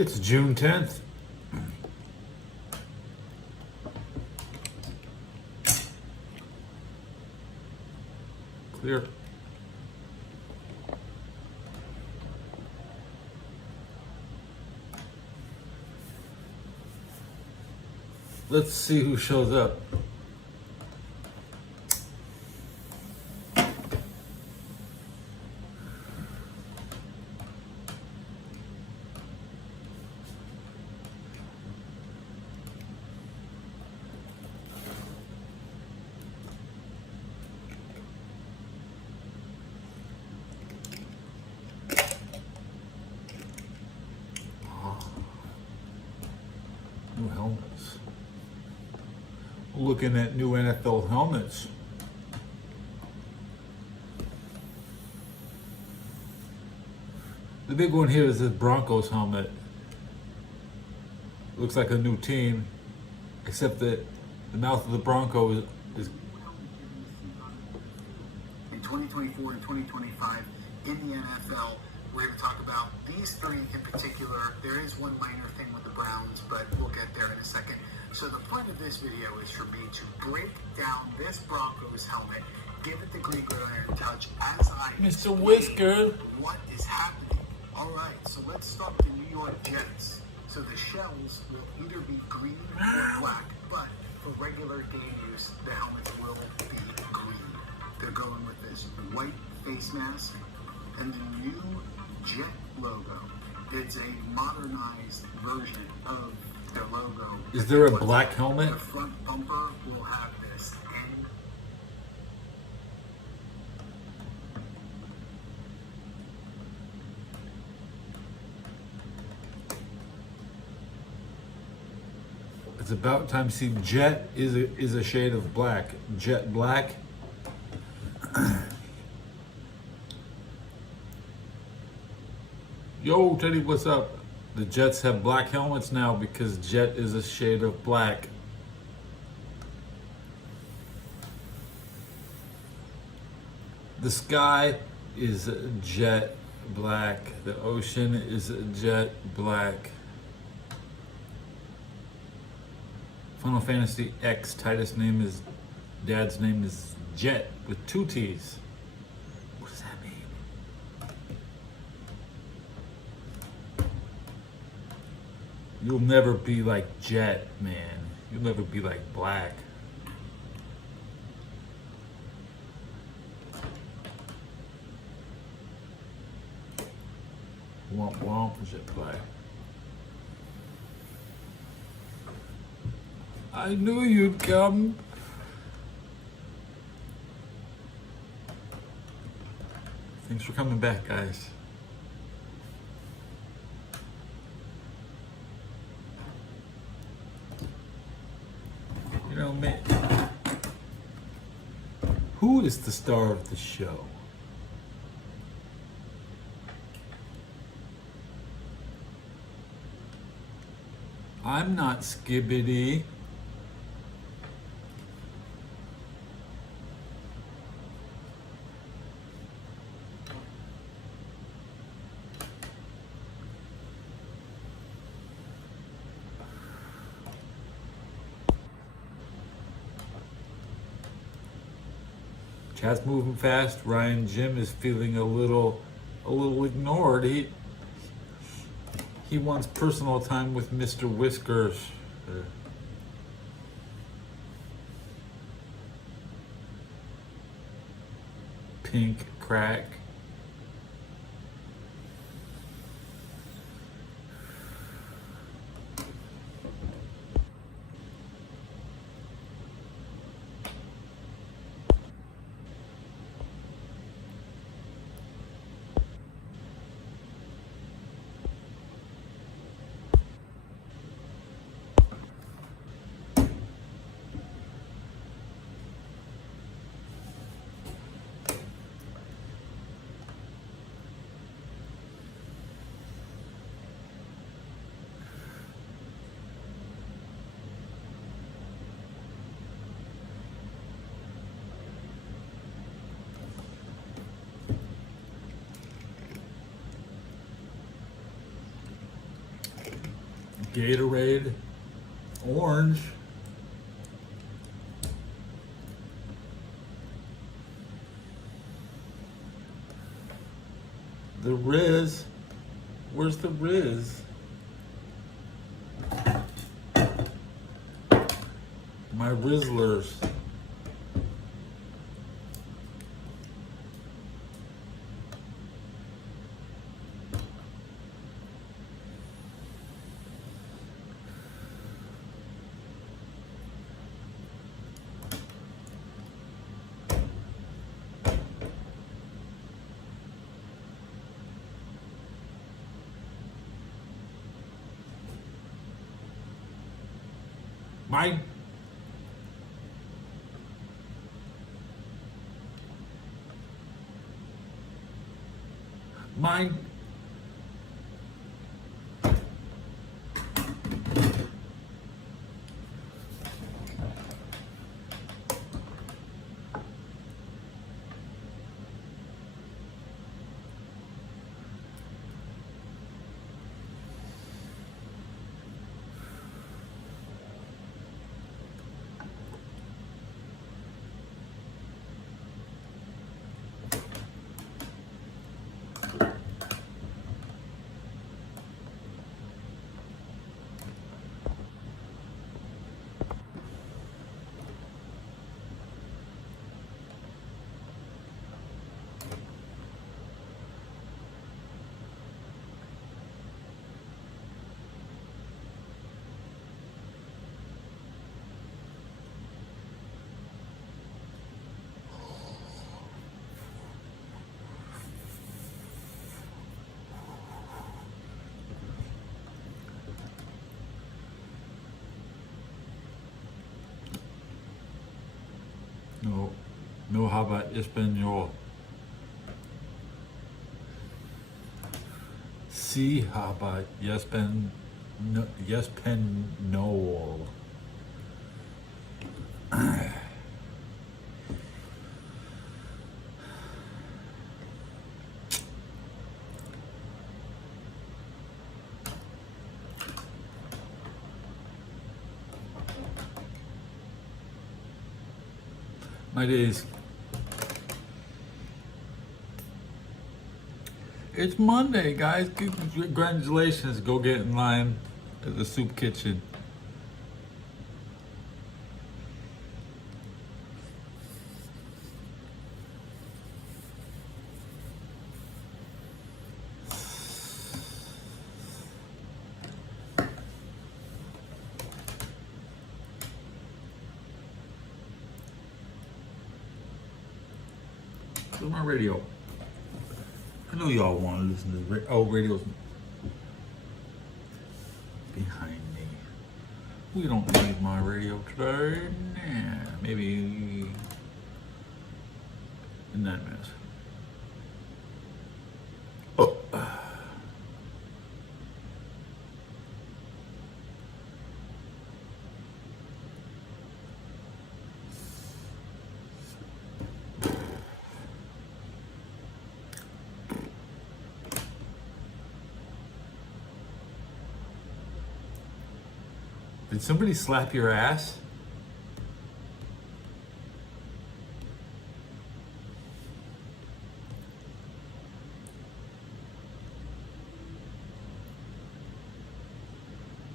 It's June 10th. Clear. Let's see who shows up. New helmets. Looking at new NFL helmets. The big one here is the Broncos helmet. Looks like a new team, except that the mouth of the Bronco is in 2024 and 2025 in the NFL. We're going to talk about these three in particular. There is one minor thing with the Browns, but we'll get there in a second. So the point of this video is for me to break down this Broncos helmet, give it the Green Gridiron touch as I Mr. Whisker. what is happening. All right, so let's start with the New York Jets. So the shells will either be green or black, but for regular game use, the helmets will be green. They're going with this white face mask and the new Jet logo. It's a modernized version of their logo. Is there a black helmet? The front bumper will have this N. It's about time to see Jet is a shade of black. Jet black. Yo, Teddy, what's up? The Jets have black helmets now because Jet is a shade of black. The sky is jet black. The ocean is jet black. Final Fantasy X, Dad's name is Jet with 2 T's. What does that mean? You'll never be like Jet, man. You'll never be like Black. Womp womp, Jet Black. I knew you'd come. Thanks for coming back, guys. You know, man, who is the star of the show? I'm not Skibbity. Chat's moving fast. Ryan Jim is feeling a little ignored. He wants personal time with Mr. Whiskers. Pink crack. Gatorade, orange. The Riz. Where's the Riz? My Rizzlers. Mine. Mine. No, no habla español. Sí habla español. My days. It's Monday, guys. Congratulations. Go get in line at the soup kitchen. Where's my radio? I know y'all want to listen to the radio. Oh, radio's behind me. We don't need my radio today. Nah, maybe in that mess. Oh. Did somebody slap your ass?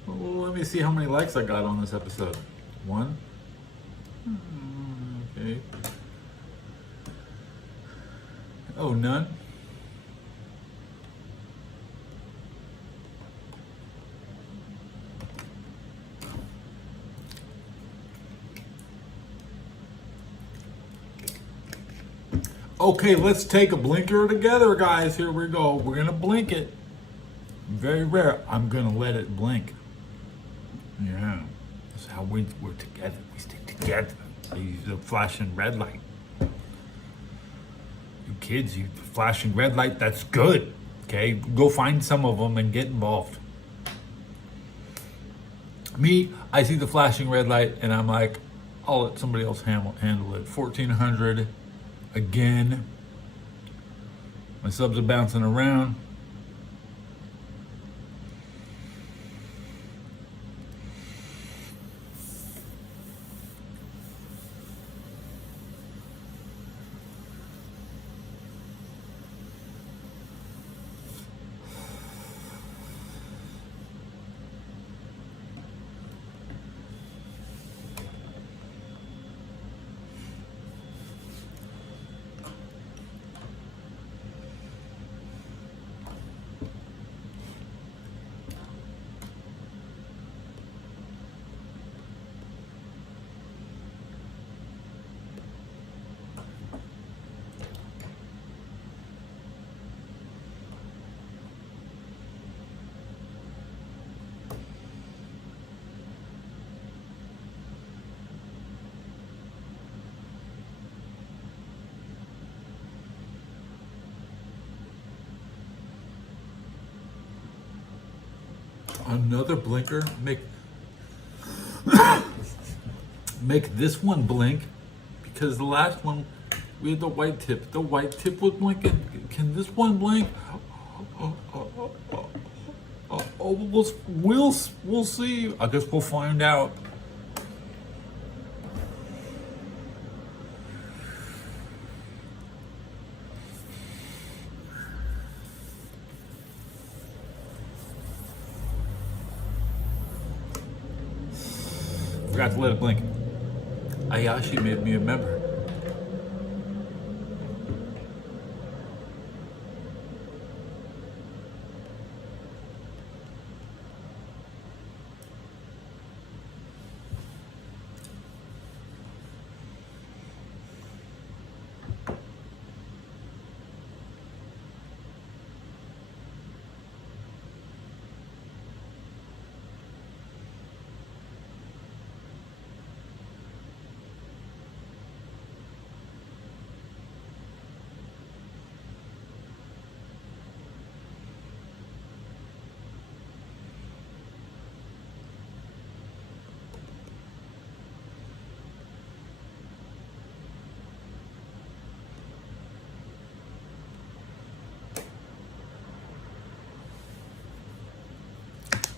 Well, let me see how many likes I got on this episode. 1? Okay. Oh, none? Okay, let's take a blinker together, guys. Here we go. We're gonna blink it. Very rare. I'm gonna let it blink. Yeah, that's how we're together. We stick together. I use the flashing red light. You kids, you flashing red light. That's good. Okay, go find some of them and get involved. Me, I see the flashing red light and I'm like, I'll let somebody else handle it. 1,400. Again, my subs are bouncing around. Another blinker. Make this one blink because the last one we had the white tip. The white tip was blinking. Can this one blink? We'll see. I guess we'll find out. Forgot to let it blink. Ayashi made me a member.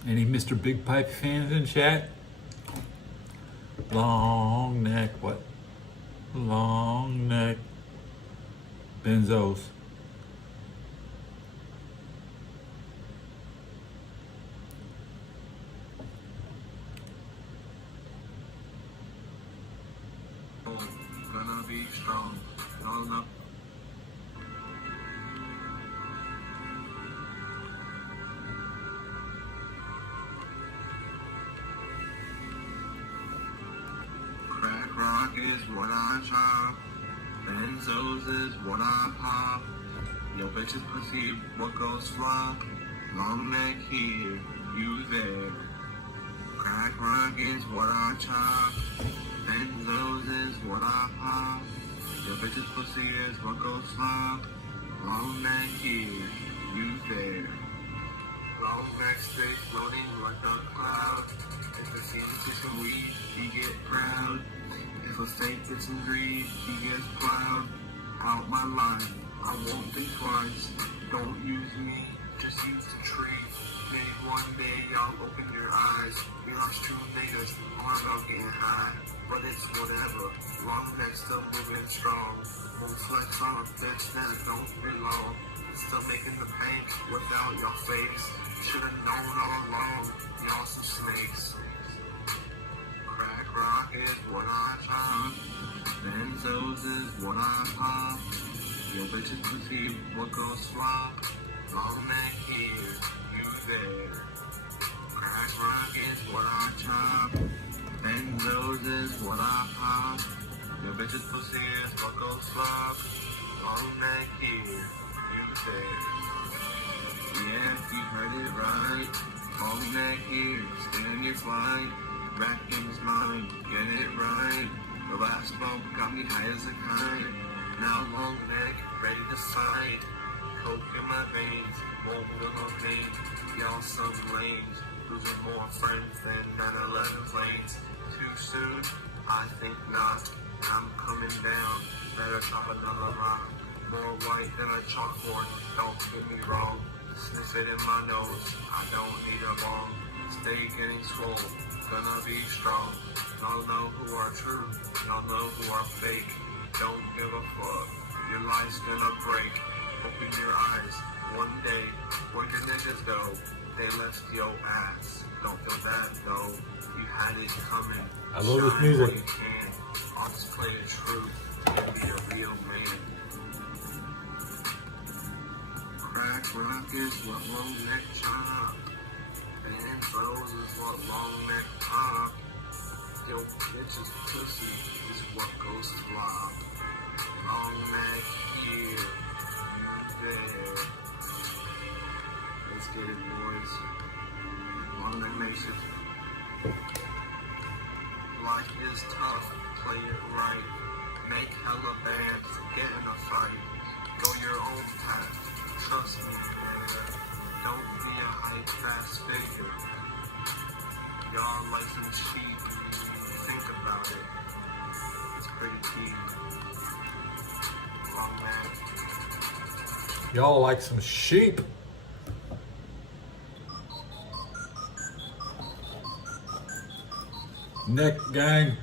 Any Mr. Big Pipe fans in chat? Long neck, what? Long neck. Benzos. Gonna be strong. No, no. Crack rock is what I chop. Benzos is what I pop. Yo, bitches pussy, what goes flop? Long neck here, you there. Crack rock is what I chop. Benzos is what I pop. Your bitch's pussy is what goes flop. Long neck here, you there. Long neck stay floating like a cloud. If the season to some weed, he get proud. If a fake gets some greed, he gets plowed. Out my line, I won't think twice. Don't use me, just use the tree. Maybe one day y'all open your eyes. We lost two niggas, all about getting high. But it's whatever, long neck still moving strong. Won't flex on a bitch that don't belong. Still making the pain without your face. Should've known all along, y'all some snakes. Crack rock is what I chop. Benzos is what I pop. Yo bitches pussy, what goes flop? Long neck here, you there. Crack rock is what I chop. Benzos is what I pop. Your bitch's pussy is what goes flop. Long neck here, you there. Yeah, you heard it right. Long neck here, stand your flight. Rack game's mine, get it right. The last bump got me high as a kite. Now long neck, ready to fight. Coke in my veins, won't feel no pain. Y'all some lanes, losing more friends than 9/11 planes. Too soon? I think not. I'm coming down. Better chop another rock. More white than a chalkboard. Don't get me wrong. Sniff it in my nose. I don't need a bomb. Stay getting swole. Gonna be strong. Y'all know who are true. Y'all know who are fake. Don't give a fuck. Your life's gonna break. Open your eyes. One day, where your niggas go? They left your ass. Don't feel bad though. You had it coming. I love this Shine music. where you can. I'll just play the truth and be a real man. Crack rock is what long neck chop. Benzos is what long neck pop. Yo, bitch's pussy is what goes flop. Long neck here, you there. Let's get it, boys. Long neck makes it. Life is tough, play it right. Make hella bands, get in a fight. Go your own path, trust me. Don't be a hype fast figure. some sheep. Think about it. It's pretty cheap. Long man. Y'all like some sheep? Nick gang.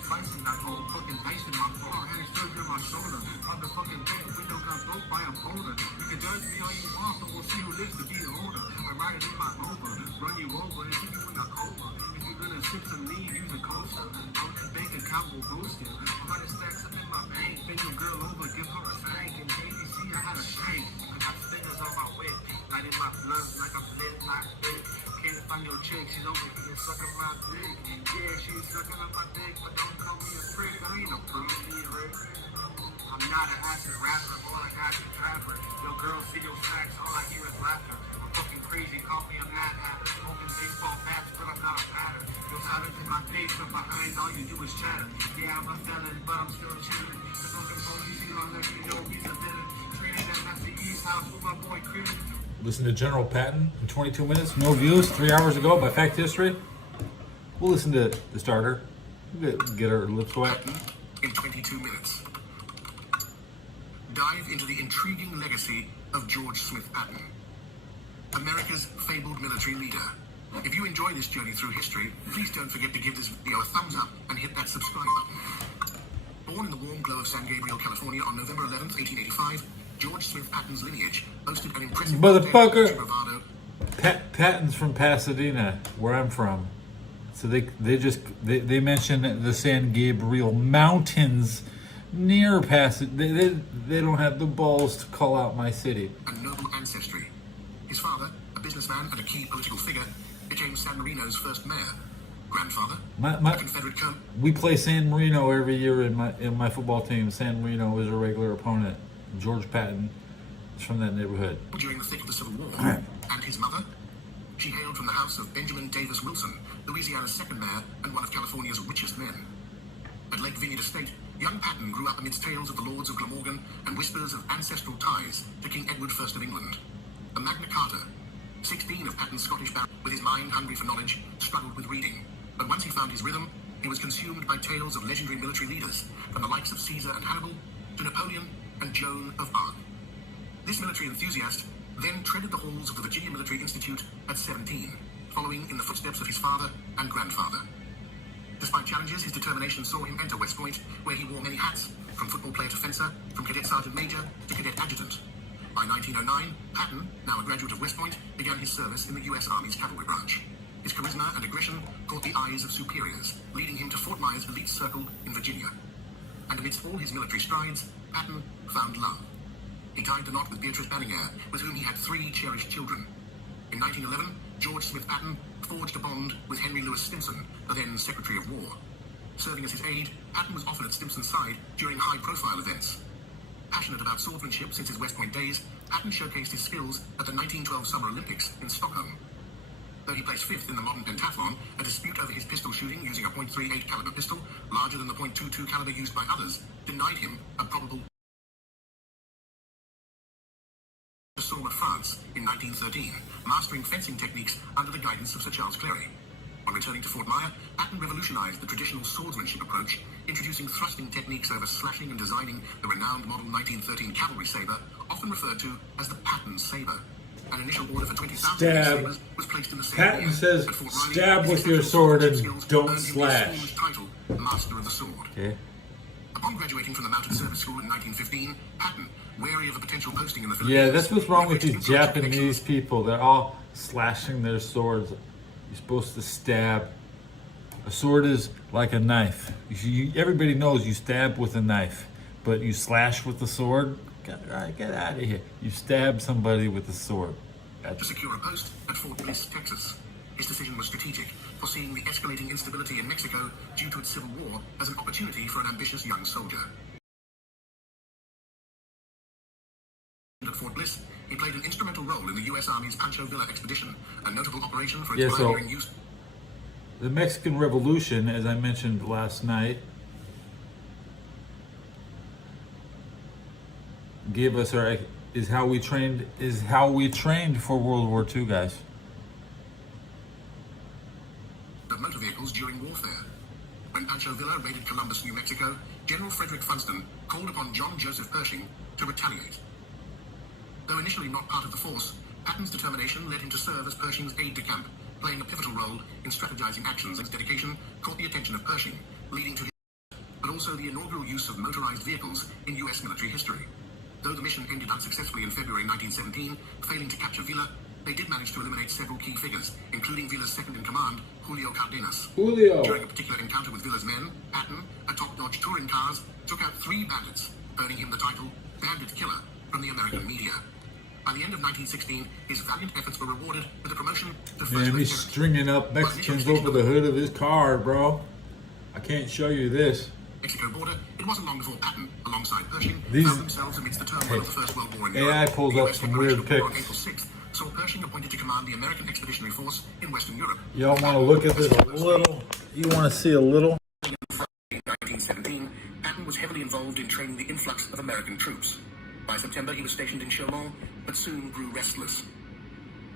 Slicing that whole fucking base in my car. Had it surgery on my shoulder. On the fucking bed, we don't got broke by a boulder. You can judge me all you want, but we'll see who lives to be older. I'm riding in my Rover, run you over and hit you in a coma. If you're gonna sip some lean, use a coaster. On the bank account will boost you. 100 stacks up in my bank. Bend your girl over, give her a spank. In ABC, I had a shank. I got fingers on my whip. Light in my blood like I'm lit, not lit. Can't find your chick, she's over here sucking my dick. Yeah, she's sucking on my dick, but don't call me a prick. I ain't no pretty Rick. I'm not an acid rapper, all I got is trapper. Your girl see your facts, all I hear is laughter. I'm fucking crazy, call me a mad hatter. Smoking baseball bats, but I'm not a batter. Your silence in my face, but behind all you do is chatter. Yeah, I'm a felon, but I'm still chillin'. The fucking police, you don't let me know he's a villain. Treated that Nazi East House with my boy Chris. Listen to General Patton in 22 minutes. No views 3 hours ago by Fact History. We'll listen to the starter. Get her lips wet. In 22 minutes. Dive into the intriguing legacy of George Smith Patton, America's fabled military leader. If you enjoy this journey through history, please don't forget to give this video a thumbs up and hit that subscribe button. Born in the warm glow of San Gabriel, California on November 11th, 1885, George Smith Patton's lineage boasted an impressive Motherfucker. bravado. Patton's from Pasadena, where I'm from. So they mention the San Gabriel Mountains near Pasadena. They don't have the balls to call out my city. And noble ancestry. His father, a businessman and a key political figure, became San Marino's first mayor. Grandfather, a Confederate colonel. We play San Marino every year in my football team. San Marino is a regular opponent. George Patton is from that neighborhood. During the thick of the Civil War. And his mother? She hailed from the house of Benjamin Davis Wilson, Louisiana's second mayor and one of California's richest men. At Lake Vineyard Estate, young Patton grew up amidst tales of the Lords of Glamorgan and whispers of ancestral ties to King Edward I of England. A Magna Carta. 16 of Patton's Scottish barons, with his mind hungry for knowledge, struggled with reading. But once he found his rhythm, he was consumed by tales of legendary military leaders, from the likes of Caesar and Hannibal to Napoleon and Joan of Arc. This military enthusiast then treaded the halls of the Virginia Military Institute at 17, following in the footsteps of his father and grandfather. Despite challenges, his determination saw him enter West Point, where he wore many hats, from football player to fencer, from cadet sergeant major to cadet adjutant. By 1909, Patton, now a graduate of West Point, began his service in the U.S. Army's cavalry branch. His charisma and aggression caught the eyes of superiors, leading him to Fort Myers elite circle in Virginia. And amidst all his military strides, Patton found love. He tied the knot with Beatrice Banninger, with whom he had 3 cherished children. In 1911, George Smith Patton forged a bond with Henry Louis Stimson, the then Secretary of War. Serving as his aide, Patton was often at Stimson's side during high-profile events. Passionate about swordsmanship since his West Point days, Patton showcased his skills at the 1912 Summer Olympics in Stockholm. Though he placed 5th in the modern pentathlon, a dispute over his pistol shooting using a .38 caliber pistol, larger than the .22 caliber used by others, denied him a probable to Somme of France in 1913, mastering fencing techniques under the guidance of Sir Charles Clary. On returning to Fort Myer, Patton revolutionized the traditional swordsmanship approach, introducing thrusting techniques over slashing and designing the renowned model 1913 cavalry saber, often referred to as the Patton saber. An initial order for 20,000 sabers was placed in the same Patton year. says, At Fort Riley, stab his with your technical sword and skills don't earned him the slash. distinguished title, Master of the Sword. Okay. Upon graduating from the Mounted Service School in 1915, Patton, wary of a potential posting in the Yeah, Philippines, that's what's wrong with these leveraged influential Japanese connections people. They're all slashing their swords. You're supposed to stab. A sword is like a knife. Everybody knows you stab with a knife, but you slash with the sword. Get out of here. You stab somebody with a sword. to secure a post at Fort Bliss, Texas. His decision was strategic, foreseeing the escalating instability in Mexico due to its civil war as an opportunity for an ambitious young soldier. At Fort Bliss, he played an instrumental role in the U.S. Army's Pancho Villa expedition, a notable operation for its pioneering use. The Mexican Revolution, as I mentioned last night, gave us our is how we trained for World War II, guys. Of motor vehicles during warfare. When Pancho Villa raided Columbus, New Mexico, General Frederick Funston called upon John Joseph Pershing to retaliate. Though initially not part of the force, Patton's determination led him to serve as Pershing's aide-de-camp, playing a pivotal role in strategizing actions, and his dedication caught the attention of Pershing, leading to his but also the inaugural use of motorized vehicles in U.S. military history. Though the mission ended unsuccessfully in February 1917, failing to capture Villa, they did manage to eliminate several key figures, including Villa's second-in-command, Julio Cardenas. During a particular encounter with Villa's men, Patton, a top-notch touring cars, took out 3 bandits, earning him the title Bandit Killer from the American media. By the end of 1916, his valiant efforts were rewarded with a promotion to first Man, he's lieutenant. stringing up Mexicans over the hood of his car, bro. I can't show you this. Mexico border, it wasn't long before Patton, alongside Pershing, These- found themselves amidst the turmoil of the First World War in AI Europe. pulls The up US some declaration weird of war on pics. April 6th saw Pershing appointed to command the American Expeditionary Force in Western Europe. Y'all want to look at this a little? You want to see a little? In 1917, Patton was heavily involved in training the influx of American troops. By September, he was stationed in Chaumont, but soon grew restless.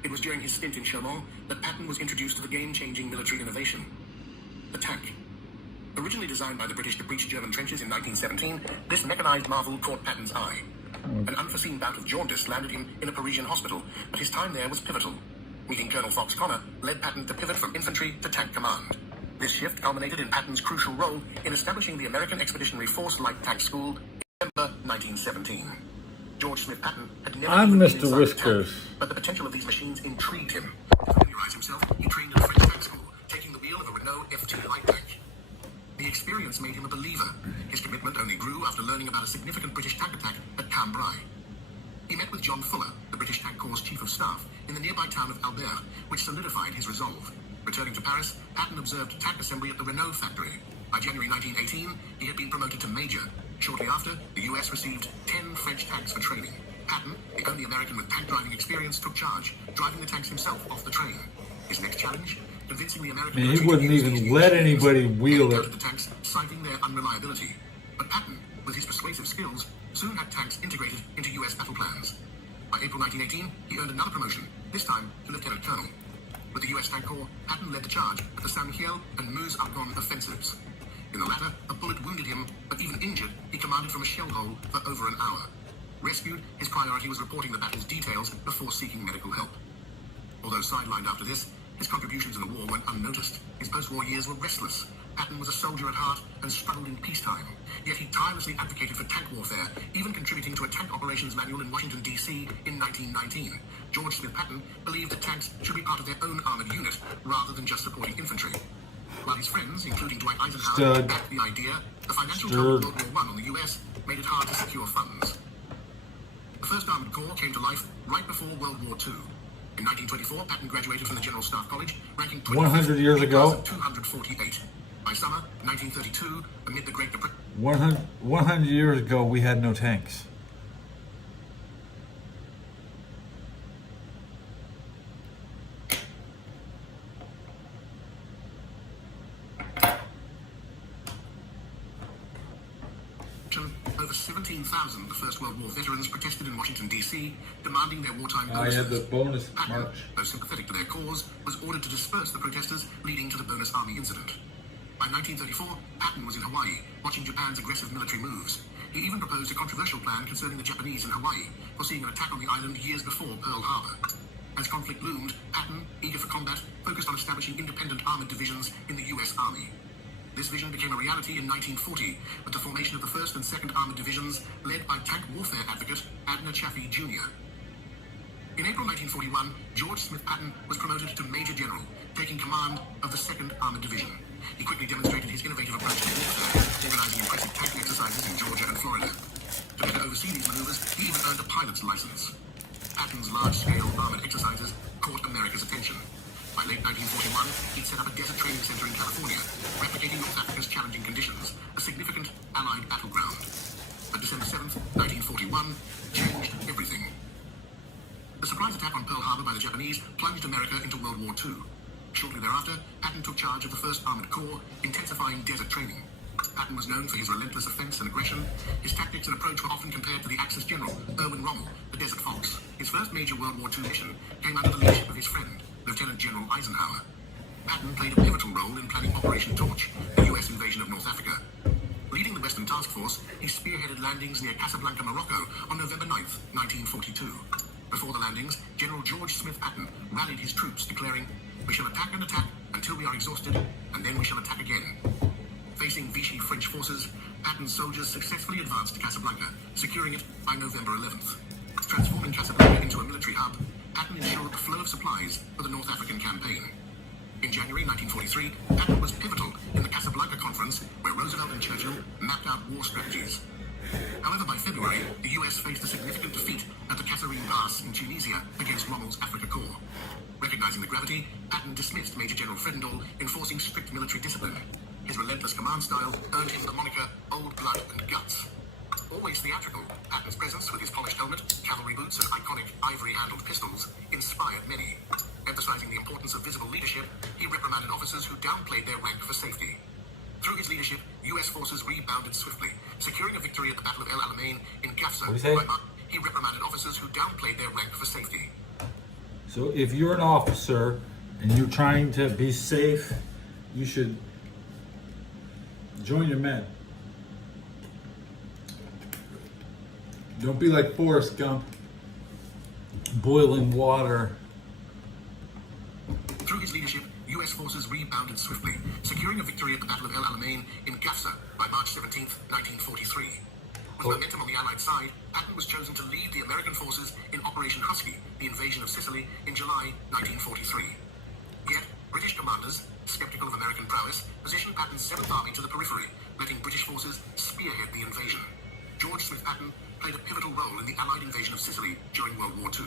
It was during his stint in Chaumont that Patton was introduced to the game-changing military innovation, the tank. Originally designed by the British to breach German trenches in 1917, this mechanized marvel caught Patton's eye. An unforeseen bout of jaundice landed him in a Parisian hospital, but his time there was pivotal. Meeting Colonel Fox Connor led Patton to pivot from infantry to tank command. This shift culminated in Patton's crucial role in establishing the American Expeditionary Force Light Tank School in December 1917. George Smith Patton had never I'm even been Mr. inside a Whiskers. tank, but the potential of these machines intrigued him. To familiarize himself, he trained at a French tank school, taking the wheel of a Renault F2 light tank. The experience made him a believer. His commitment only grew after learning about a significant British tank attack at Cambrai. He met with John Fuller, the British Tank Corps Chief of Staff, in the nearby town of Albert, which solidified his resolve. Returning to Paris, Patton observed tank assembly at the Renault factory. By January 1918, he had been promoted to Major. Shortly after, the US received 10 French tanks for training. Patton, the only American with tank driving experience, took charge, driving the tanks himself off the train. His next challenge? Convincing the American Man, he military to wouldn't use even these new let machines. anybody wheel He it. encountered the tanks, citing their unreliability. But Patton, with his persuasive skills, soon had tanks integrated into US battle plans. By April 1918, he earned another promotion, this time to Lieutenant Colonel. With the US Tank Corps, Patton led the charge at the Saint-Mihiel and Meuse-Argonne offensives. In the latter, a bullet wounded him, but even injured, he commanded from a shell hole for over an hour. Rescued, his priority was reporting the battle's details before seeking medical help. Although sidelined after this, his contributions in the war went unnoticed. His post-war years were restless. Patton was a soldier at heart and struggled in peacetime. Yet he tirelessly advocated for tank warfare, even contributing to a tank operations manual in Washington, D.C. in 1919. George Smith Patton believed that tanks should be part of their own armored unit, rather than just supporting infantry. While his friends, including Dwight Eisenhower, Stud. backed the idea, the financial toll of World War I on the US made it hard to secure funds. The First Armored Corps came to life right before World War II. In 1924, Patton graduated from the General Staff College, ranking 100 years ago. 248. By summer 1932, amid the Great Depression, 100 years ago, we had no tanks. over 17,000 of the First World War veterans protested in Washington, D.C., demanding their wartime I had the bonuses. bonus Patton, march. though sympathetic to their cause, was ordered to disperse the protesters, leading to the Bonus Army incident. By 1934, Patton was in Hawaii, watching Japan's aggressive military moves. He even proposed a controversial plan concerning the Japanese in Hawaii, foreseeing an attack on the island years before Pearl Harbor. As conflict loomed, Patton, eager for combat, focused on establishing independent armored divisions in the U.S. Army. This vision became a reality in 1940 with the formation of the 1st and 2nd Armored Divisions, led by tank warfare advocate Abner Chaffee Jr. In April 1941, George Smith Patton was promoted to Major General, taking command of the 2nd Armored Division. He quickly demonstrated his innovative approach to warfare, organizing impressive tank exercises in Georgia and Florida. To better oversee these maneuvers, he even earned a pilot's license. Patton's large-scale armored exercises caught America's attention. By late 1941, he'd set up a desert training center in California, replicating North Africa's challenging conditions, a significant Allied battleground. But December 7th, 1941, changed everything. The surprise attack on Pearl Harbor by the Japanese plunged America into World War II. Shortly thereafter, Patton took charge of the 1st Armored Corps, intensifying desert training. Patton was known for his relentless offense and aggression. His tactics and approach were often compared to the Axis general, Erwin Rommel, the Desert Fox. His first major World War II mission came under the leadership of his friend, Lieutenant General Eisenhower. Patton played a pivotal role in planning Operation Torch, the US invasion of North Africa. Leading the Western Task Force, he spearheaded landings near Casablanca, Morocco on November 9, 1942. Before the landings, General George Smith Patton rallied his troops, declaring, "We shall attack and attack until we are exhausted, and then we shall attack again." Facing Vichy French forces, Patton's soldiers successfully advanced to Casablanca, securing it by November 11th. Transforming Casablanca into a military hub, Patton ensured the flow of supplies for the North African campaign. In January 1943, Patton was pivotal in the Casablanca Conference, where Roosevelt and Churchill mapped out war strategies. However, by February, the US faced a significant defeat at the Kasserine Pass in Tunisia against Rommel's Afrika Korps. Recognizing the gravity, Patton dismissed Major General Fredendall, enforcing strict military discipline. His relentless command style earned him the moniker Old Blood and Guts. Always theatrical, Patton's presence with his polished helmet, cavalry boots, and iconic ivory-handled pistols inspired many. Emphasizing the importance of visible leadership, he reprimanded officers who downplayed their rank for safety. Through his leadership, U.S. forces rebounded swiftly, securing a victory at the Battle of El Alamein in Gafsa. He reprimanded officers who downplayed their rank for safety. So if you're an officer and you're trying to be safe, you should join your men. Don't be like Forrest Gump, boiling water. Through his leadership, U.S. forces rebounded swiftly, securing a victory at the Battle of El Alamein in Gafsa by March 17, 1943. With momentum on the Allied side, Patton was chosen to lead the American forces in Operation Husky, the invasion of Sicily, in July 1943. Yet, British commanders, skeptical of American prowess, positioned Patton's 7th Army to the periphery, letting British forces spearhead the invasion. George Smith Patton played a pivotal role in the Allied invasion of Sicily during World War II.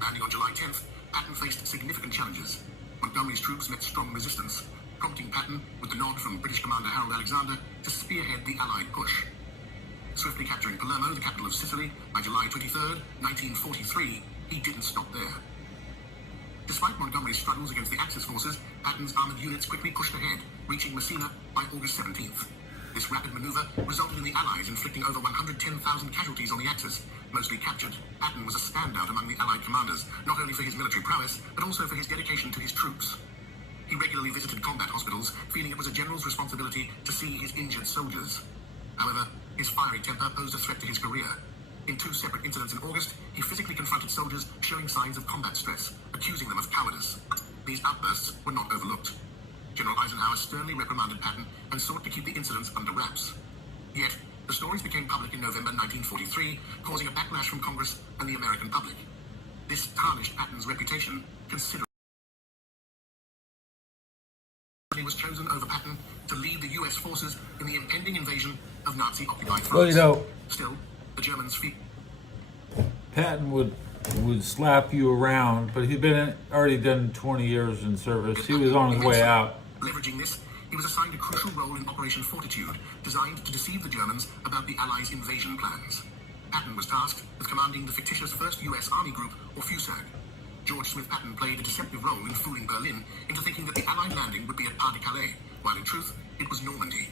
Landing on July 10th, Patton faced significant challenges. Montgomery's troops met strong resistance, prompting Patton, with the nod from British Commander Harold Alexander, to spearhead the Allied push. Swiftly capturing Palermo, the capital of Sicily, by July 23, 1943, he didn't stop there. Despite Montgomery's struggles against the Axis forces, Patton's armored units quickly pushed ahead, reaching Messina by August 17th. This rapid maneuver resulted in the Allies inflicting over 110,000 casualties on the Axis, mostly captured. Patton was a standout among the Allied commanders, not only for his military prowess, but also for his dedication to his troops. He regularly visited combat hospitals, feeling it was a general's responsibility to see his injured soldiers. However, his fiery temper posed a threat to his career. In 2 separate incidents in August, he physically confronted soldiers showing signs of combat stress, accusing them of cowardice. These outbursts were not overlooked. General Eisenhower sternly reprimanded Patton and sought to keep the incidents under wraps. Yet, the stories became public in November 1943, causing a backlash from Congress and the American public. This tarnished Patton's reputation considerably. He was chosen over Patton to lead the U.S. forces in the impending invasion of Nazi-occupied France. Well, you know, still, the Germans Patton would slap you around, but he'd been already done 20 years in service. He was on his way out. Leveraging this, he was assigned a crucial role in Operation Fortitude, designed to deceive the Germans about the Allies' invasion plans. Patton was tasked with commanding the fictitious 1st U.S. Army Group, or FUSAG. George Smith Patton played a deceptive role in fooling Berlin into thinking that the Allied landing would be at Pas-de-Calais, while in truth, it was Normandy.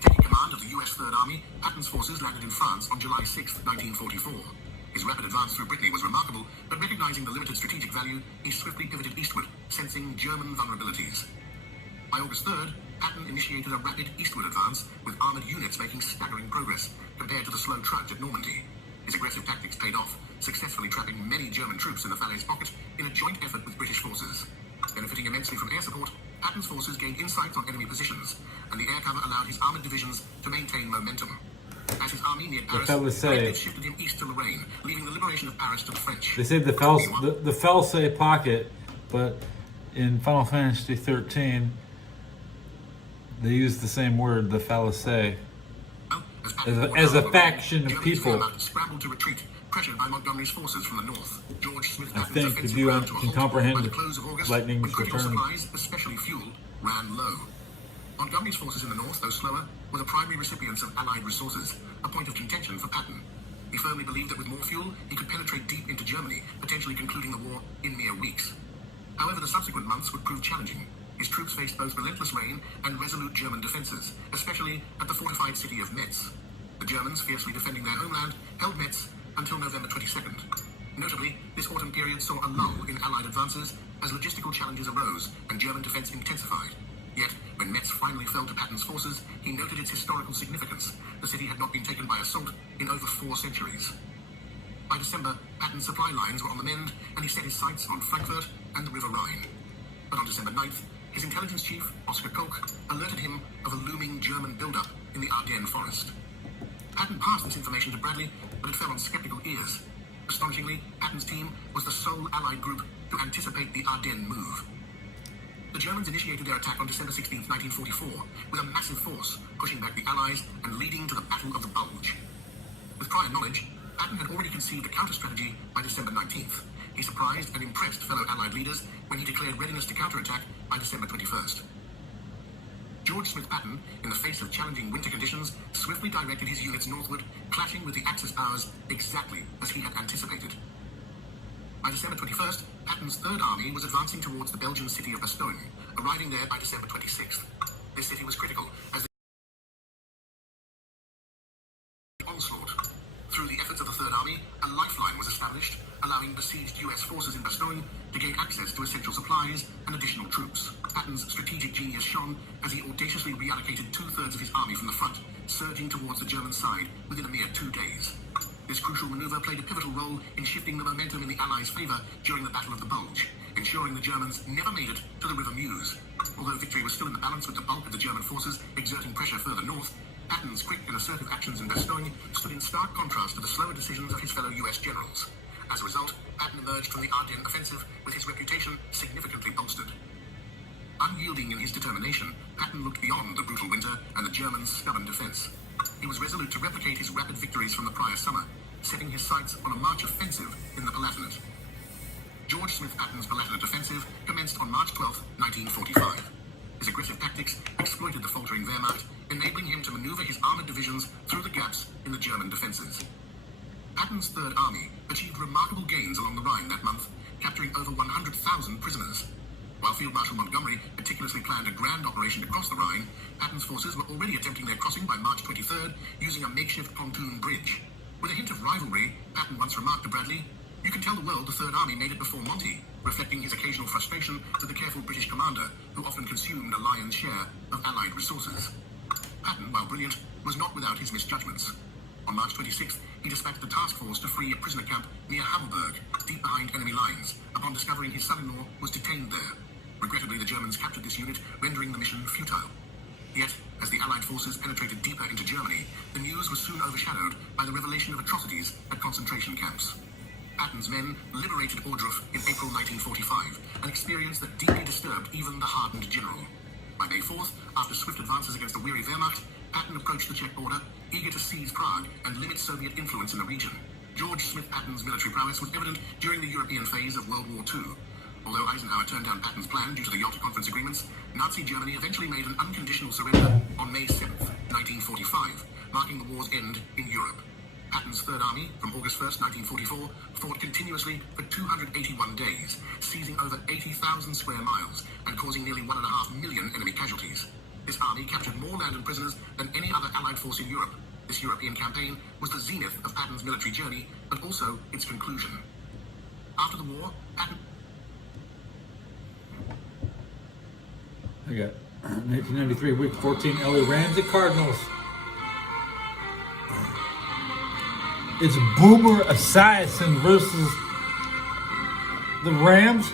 Taking command of the U.S. Third Army, Patton's forces landed in France on July 6, 1944. His rapid advance through Brittany was remarkable, but recognizing the limited strategic value, he swiftly pivoted eastward, sensing German vulnerabilities. By August 3rd, Patton initiated a rapid eastward advance, with armored units making staggering progress compared to the slow trudge at Normandy. His aggressive tactics paid off, successfully trapping many German troops in the Falaise pocket in a joint effort with British forces. Benefiting immensely from air support, Patton's forces gained insights on enemy positions, and the air cover allowed his armored divisions to maintain momentum. As his army neared Paris, directives shifted him east to Lorraine, leaving the liberation of Paris to the French. They say the Falaise pocket, but in Final Fantasy 13, they use the same word, the Falaise, as a faction of people. Scrambled to retreat, pressured by Montgomery's forces from the north. George Smith I think if you can comprehend Lightning's critical return. supplies, especially fuel, ran low. Montgomery's forces in the north, though slower, were the primary recipients of Allied resources, a point of contention for Patton. He firmly believed that with more fuel, he could penetrate deep into Germany, potentially concluding the war in mere weeks. However, the subsequent months would prove challenging. his troops faced both relentless rain and resolute German defenses, especially at the fortified city of Metz. The Germans, fiercely defending their homeland, held Metz until November 22nd. Notably, this autumn period saw a lull in Allied advances as logistical challenges arose and German defense intensified. Yet, when Metz finally fell to Patton's forces, he noted its historical significance. The city had not been taken by assault in over 4 centuries. By December, Patton's supply lines were on the mend, and he set his sights on Frankfurt and the River Rhine. But on December 9th, his intelligence chief, Oskar Kolk, alerted him of a looming German buildup in the Ardennes forest. Patton passed this information to Bradley, but it fell on skeptical ears. Astonishingly, Patton's team was the sole Allied group to anticipate the Ardennes move. The Germans initiated their attack on December 16, 1944, with a massive force, pushing back the Allies and leading to the Battle of the Bulge. With prior knowledge, Patton had already conceived a counter-strategy by December 19th. He surprised and impressed fellow Allied leaders when he declared readiness to counterattack by December 21st. George Smith Patton, in the face of challenging winter conditions, swiftly directed his units northward, clashing with the Axis powers exactly as he had anticipated. By December 21st, Patton's Third Army was advancing towards the Belgian city of Bastogne, arriving there by December 26th. This city was critical as the onslaught. Through the efforts of the Third Army, a lifeline was established, allowing besieged US forces in Bastogne to gain access to essential supplies and additional troops. Patton's strategic genius shone as he audaciously reallocated 2/3 of his army from the front, surging towards the German side within a mere 2 days. This crucial maneuver played a pivotal role in shifting the momentum in the Allies' favor during the Battle of the Bulge, ensuring the Germans never made it to the River Meuse. Although victory was still in the balance with the bulk of the German forces exerting pressure further north, Patton's quick and assertive actions in Bastogne stood in stark contrast to the slower decisions of his fellow US generals. As a result, Patton emerged from the Ardennes offensive with his reputation significantly bolstered. Unyielding in his determination, Patton looked beyond the brutal winter and the Germans' stubborn defense. He was resolute to replicate his rapid victories from the prior summer, setting his sights on a March offensive in the Palatinate. George Smith Patton's Palatinate offensive commenced on March 12, 1945. His aggressive tactics exploited the faltering Wehrmacht, enabling him to maneuver his armored divisions through the gaps in the German defenses. Patton's Third Army achieved remarkable gains along the Rhine that month, capturing over 100,000 prisoners. While Field Marshal Montgomery meticulously planned a grand operation to cross the Rhine, Patton's forces were already attempting their crossing by March 23rd using a makeshift pontoon bridge. With a hint of rivalry, Patton once remarked to Bradley, "You can tell the world the Third Army made it before Monty," reflecting his occasional frustration with the careful British commander, who often consumed a lion's share of Allied resources. Patton, while brilliant, was not without his misjudgments. On March 26th, he dispatched the task force to free a prisoner camp near Hammelburg, deep behind enemy lines, upon discovering his son-in-law was detained there. Regrettably, the Germans captured this unit, rendering the mission futile. Yet, as the Allied forces penetrated deeper into Germany, the news was soon overshadowed by the revelation of atrocities at concentration camps. Patton's men liberated Ohrdruf in April 1945, an experience that deeply disturbed even the hardened general. By May 4th, after swift advances against the weary Wehrmacht, Patton approached the Czech border, eager to seize Prague and limit Soviet influence in the region. George Smith Patton's military prowess was evident during the European phase of World War II. Although Eisenhower turned down Patton's plan due to the Yalta Conference agreements, Nazi Germany eventually made an unconditional surrender on May 7th, 1945, marking the war's end in Europe. Patton's Third Army, from August 1st, 1944, fought continuously for 281 days, seizing over 80,000 square miles and causing nearly 1.5 million enemy casualties. This army captured more land and prisoners than any other Allied force in Europe. This European campaign was the zenith of Patton's military journey, but also its conclusion. After the war, Patton... I got 1993, week 14, LA Rams at Cardinals. It's Boomer Esiason versus the Rams.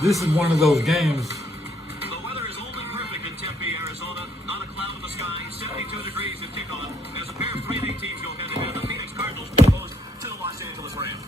This is one of those games. The weather is only perfect in Tempe, Arizona. Not a cloud in the sky, 72 degrees at kickoff. As a pair of 3D teams go head-to-head, the Phoenix Cardinals propose to the Los Angeles Rams.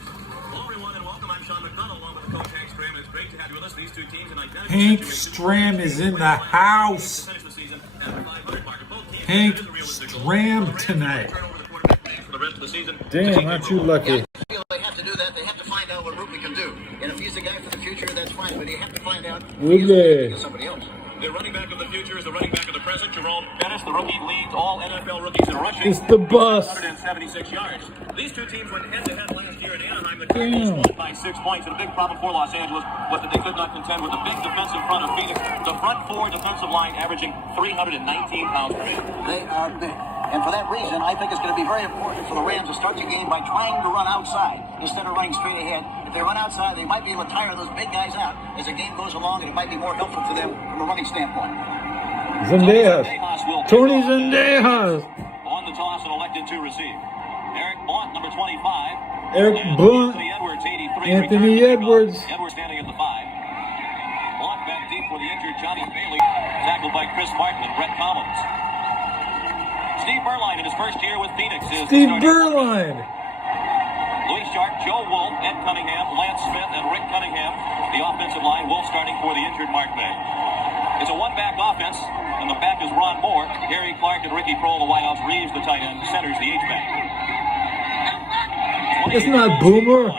Hello, everyone, and welcome. I'm Sean McDonough, along with the coach Hank Stram. It's great to have you with us. These two teams in identical Hank situations. Stram is in the house. To finish the season at the 500 mark. Both teams Hank have the realistic goal. Stram The Rams tonight. turn over the quarterback for the rest of the season. Damn, aren't you lucky? They have to do that. They have to find out what Ruby can do. And if he's the guy for the future, that's fine. But you have to find out Ruby. somebody else. The running back of the future is the running back of the present. Jerome Bettis, the rookie, leads all NFL rookies in rushing. It's the bus. 176 yards. These two teams went head-to-head last year in Anaheim. The Cardinals won by 6 points, and a big problem for Los Angeles was that they could not contend with the big defensive front of Phoenix. The front four defensive line averaging 319 pounds per man. They are big. And for that reason, I think it's going to be very important for the Rams to start the game by trying to run outside instead of running straight ahead. If they run outside, they might be able to tire those big guys out as the game goes along, and it might be more helpful for them from a running standpoint. Zendejas. Tony Zendejas. On the toss and elected to receive. Eric Blunt, number 25. Eric And Blunt. Anthony Edwards, 83. Anthony returns the Edwards. kickoff. Edwards standing at the 5. Blunt back deep for the injured Johnny Bailey. Tackled by Chris Martin and Brett Collins. Steve Berline in his first year with Phoenix is Steve the starting Berline. Louis Sharp, Joe Wolf, Ed Cunningham, Lance Smith, and Rick Cunningham. The offensive line, Wolf starting for the injured Mark May. It's a one-back offense, and the back is Ron Moore. Gary Clark and Ricky Prohl, the wideouts. Reeves, the tight end, centers the H-back. It's not Boomer.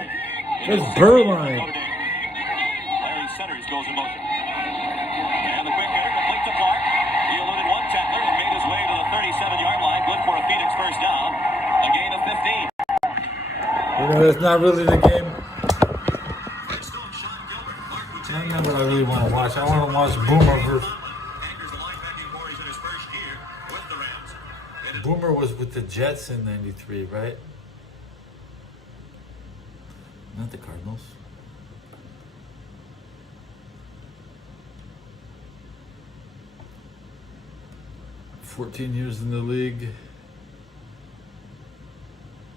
It's Berline. Larry Centers goes in motion. And the quick hitter complete to Clark. He eluded one tackler and made his way to the 37-yard line. Good for a Phoenix first down. A gain of 15. You know, that's not really the game. That's not what I really want to watch. I want to watch Boomer versus. Boomer was with the Jets in '93, right? Not the Cardinals. "14 years in the league."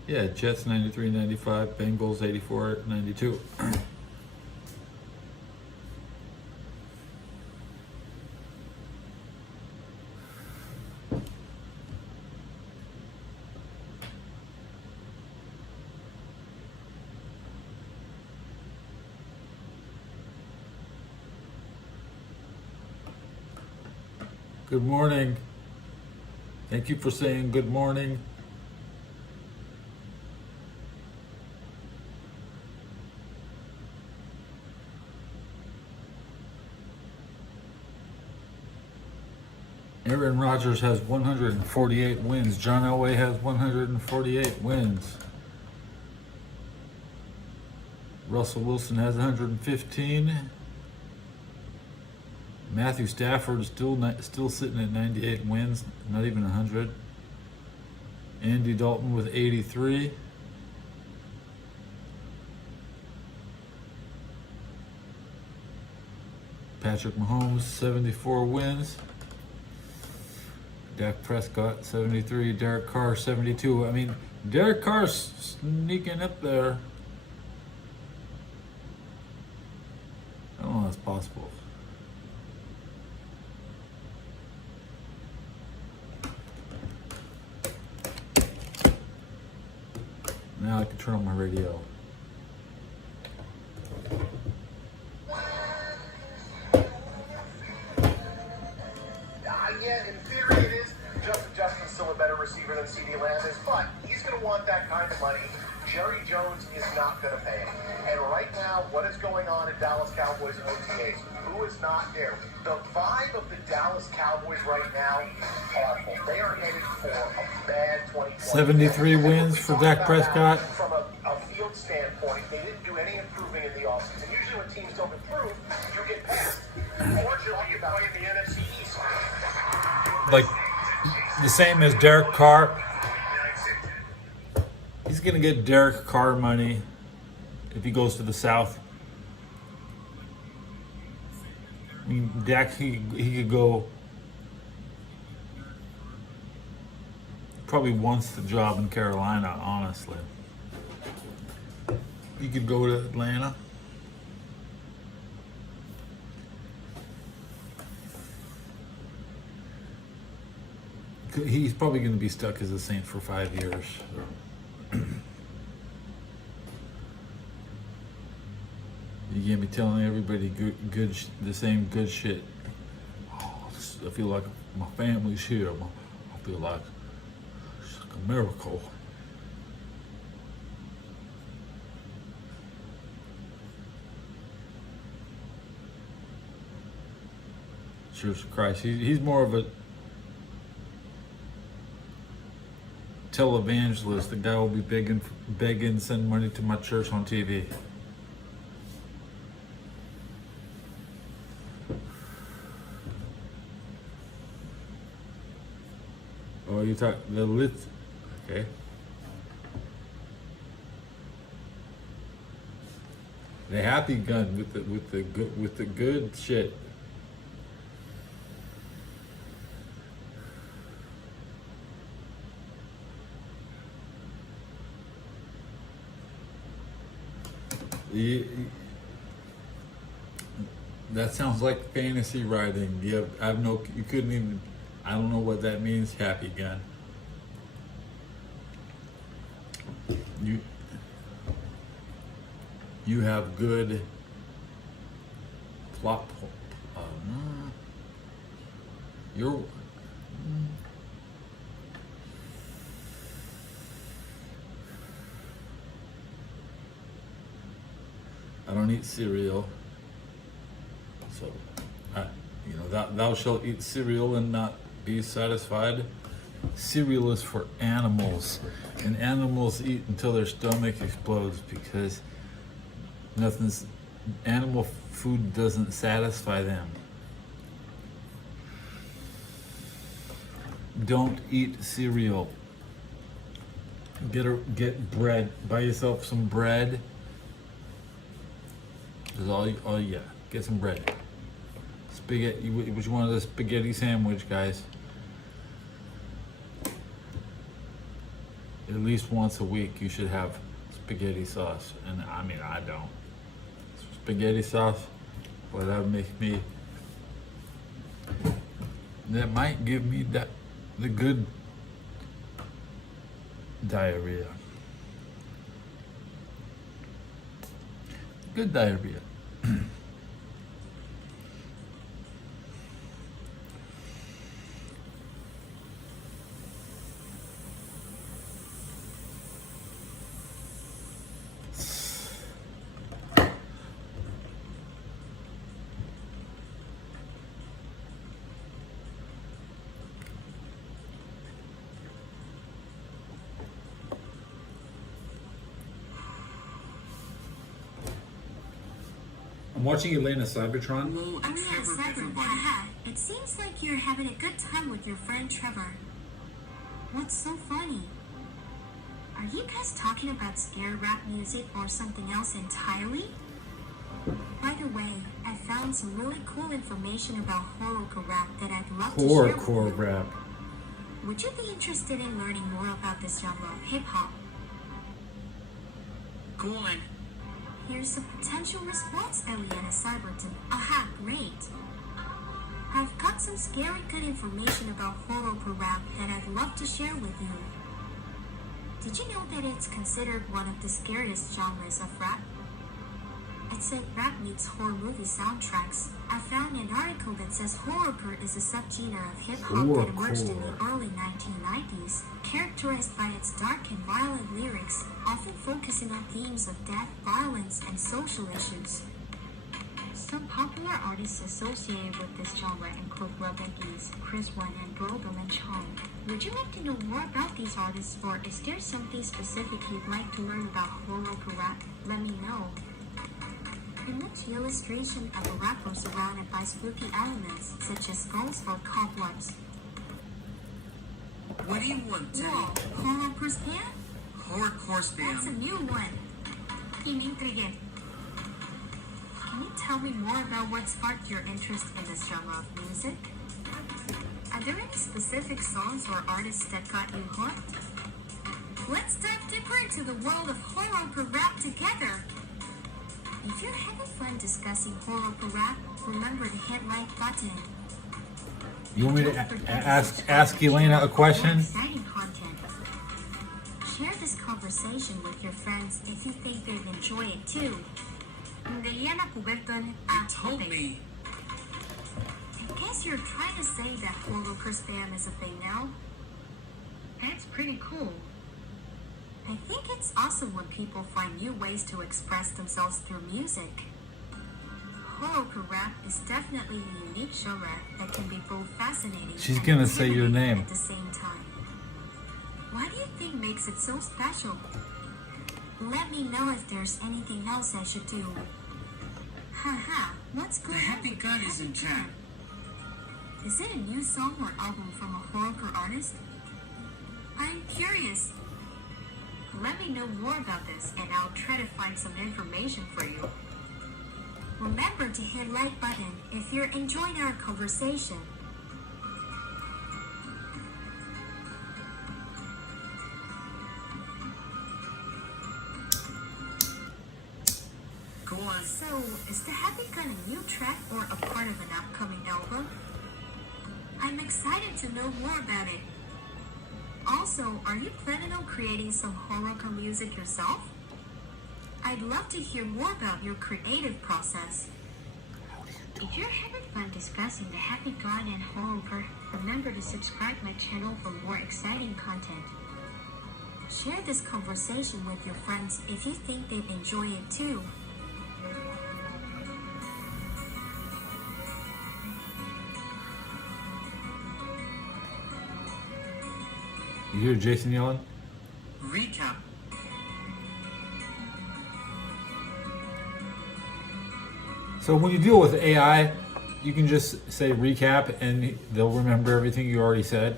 Yeah, Jets 93, 95, Bengals 84, 92. Good morning. Thank you for saying good morning. Aaron Rodgers has 148 wins. John Elway has 148 wins. Russell Wilson has 115. Matthew Stafford is still sitting at 98 wins, not even 100. Andy Dalton with 83. Patrick Mahomes, 74 wins. Dak Prescott, 73. Derek Carr, 72. I mean, Derek Carr's sneaking up there. I don't know how that's possible. Now I can turn on my radio. Yeah, in theory it is. Justin's still a better receiver than CeeDee Lamb is, but he's going to want that kind of money. Jerry Jones is not going to pay him. And right now, what is going on at Dallas Cowboys OTAs? Who is not there? The vibe of the Dallas Cowboys right now is awful. They are headed for a bad 2020. 73 wins for Dak Prescott. From a field standpoint, they didn't do any improving in the offseason. Usually when teams don't improve, you get passed. Fortunately, you play in the NFC East. Like the same as Derek Carr. He's going to get Derek Carr money if he goes to the South. I mean, Dak, he could go. Probably wants the job in Carolina, honestly. He could go to Atlanta. He's probably going to be stuck as a Saint for 5 years. You can't be telling everybody the same good shit. Oh, I feel like my family's here. I feel like it's like a miracle. Church of Christ. He's more of a televangelist. The guy will be begging, send money to my church on TV. Oh, you talk the lit? Okay. The happy gun with the good shit. That sounds like fantasy writing. You couldn't even. I don't know what that means. Happy gun. You have good plot. I don't eat cereal, so thou shalt eat cereal and not be satisfied. Cereal is for animals, and animals eat until their stomach explodes because animal food doesn't satisfy them. Don't eat cereal. Get bread. Buy yourself some bread. That's all you got. Get some bread. Spaghetti. Which one of the spaghetti sandwich, guys? At least once a week, you should have spaghetti sauce. And I mean, I don't. Spaghetti sauce, well, that makes me. That might give me the good diarrhea. Good diarrhea. I'm watching Elena Cybertron. Oh yeah, Cyber. Haha. It seems like you're having a good time with your friend Trevor. What's so funny? Are you guys talking about scare rap music or something else entirely? By the way, I found some really cool information about horrorcore rap that I'd love to share with Horrorcore you. rap. Would you be interested in learning more about this genre of hip-hop? Go on. Here's a potential response, Eliana Cyberton. Aha, great. I've got some scary good information about horrorcore rap that I'd love to share with you. Did you know that it's considered one of the scariest genres of rap? It said rap meets horror movie soundtracks. I found an article that says horrorcore is a subgenre of hip-hop that emerged in the early 1990s, characterized by its dark and violent lyrics, often focusing on themes of death, violence, and social issues. Some popular artists associated with this genre include Robin East, Chris One, and Brogan and Chong. Would you like to know more about these artists, or is there something specific you'd like to learn about horrorcore rap? Let me know. Image illustration of a rapper surrounded by spooky elements, such as skulls or cobwebs. What do you want, Teddy? Whoa, horrorcore spam? Horrorcore That's a spam. new one. Inimtrige. Can you tell me more about what sparked your interest in this genre of music? Are there any specific songs or artists that got you hooked? Let's dive deeper into the world of horrorcore rap together. If you're having fun discussing horrorcore rap, remember to hit like button. You want me Don't to forget to ask subscribe Elena a for more question? exciting content. Share this conversation with your friends if you think they'd enjoy it too. You told me. I guess you're trying to say that horrorcore spam is a thing now? That's pretty cool. I think it's awesome when people find new ways to express themselves through music. Horror rap is definitely a unique genre that can be both fascinating She's and gonna say your intimidating name. at the same time. What do you think makes it so special? Let me know if there's anything else I should do. Haha, what's going on? Happy with God is in Happy chat. God? Is it a new song or album from a horrorcore artist? I'm curious. Let me know more about this and I'll try to find some information for you. Remember to hit like button if you're enjoying our conversation. Go on. So, is the Happy Gun a new track or a part of an upcoming album? I'm excited to know more about it. Also, are you planning on creating some horrorcore music yourself? I'd love to hear more about your creative process. If you're having fun discussing the Happy Gun and horrorcore, remember to subscribe my channel for more exciting content. Share this conversation with your friends if you think they'd enjoy it too. You hear Jason yelling? Recap. So when you deal with AI, you can just say recap and they'll remember everything you already said.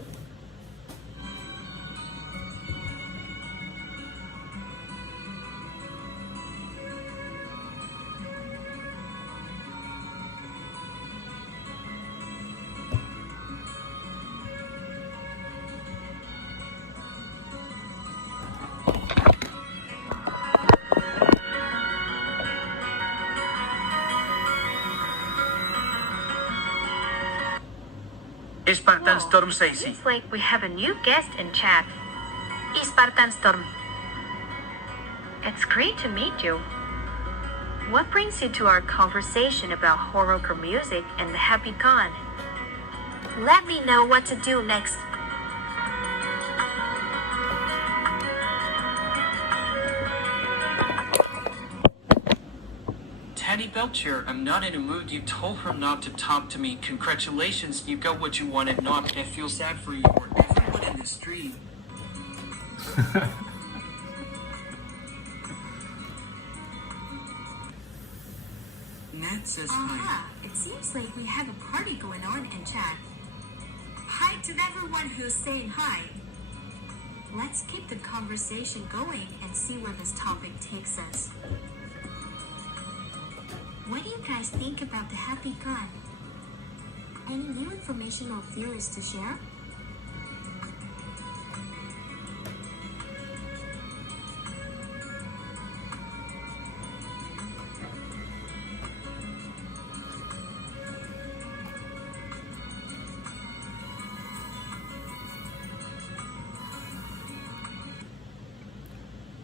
Spartan Storm Stacy. Seems like we have a new guest in chat. Spartan Storm. It's great to meet you. What brings you to our conversation about horrorcore music and the Happy Gun? Let me know what to do next. Teddy Belcher, I'm not in a mood. You told her not to talk to me. Congratulations, you got what you wanted. Not. I feel sad for you or everyone in the stream. Nat says hi. Aha, it seems like we have a party going on in chat. Hi to everyone who's saying hi. Let's keep the conversation going and see where this topic takes us. What do you guys think about the Happy Gun? Any new information or theories to share?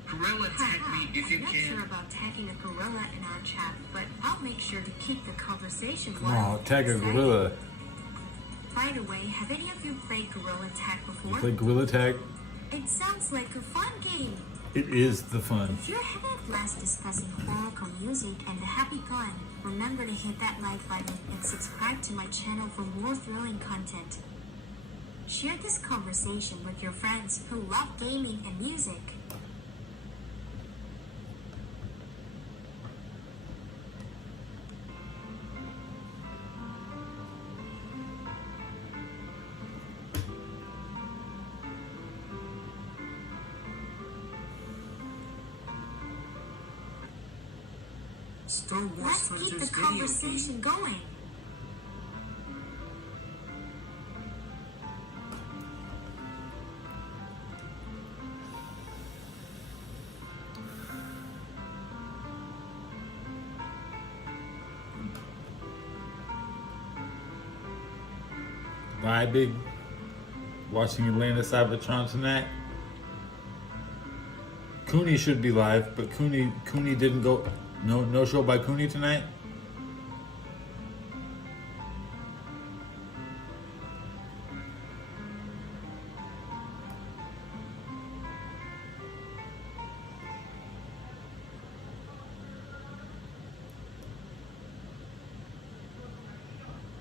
Gorilla, tag me if you I'm not can. sure about tagging a gorilla in our chat, but I'll make sure to keep the conversation Oh, wild. and tag a exciting. gorilla. By the way, have any of you played Gorilla Tag You before? play gorilla tag? It sounds like a fun game. It is the fun. If you're having a blast discussing horrorcore music and the Happy Gun, remember to hit that like button and subscribe to my channel for more thrilling content. Share this conversation with your friends who love gaming and music. Star Wars Let's keep Hunters the video conversation going. Bye, big. Watching Atlanta Cybertron tonight. Cooney should be live, but Cooney didn't go. No show by Cooney tonight.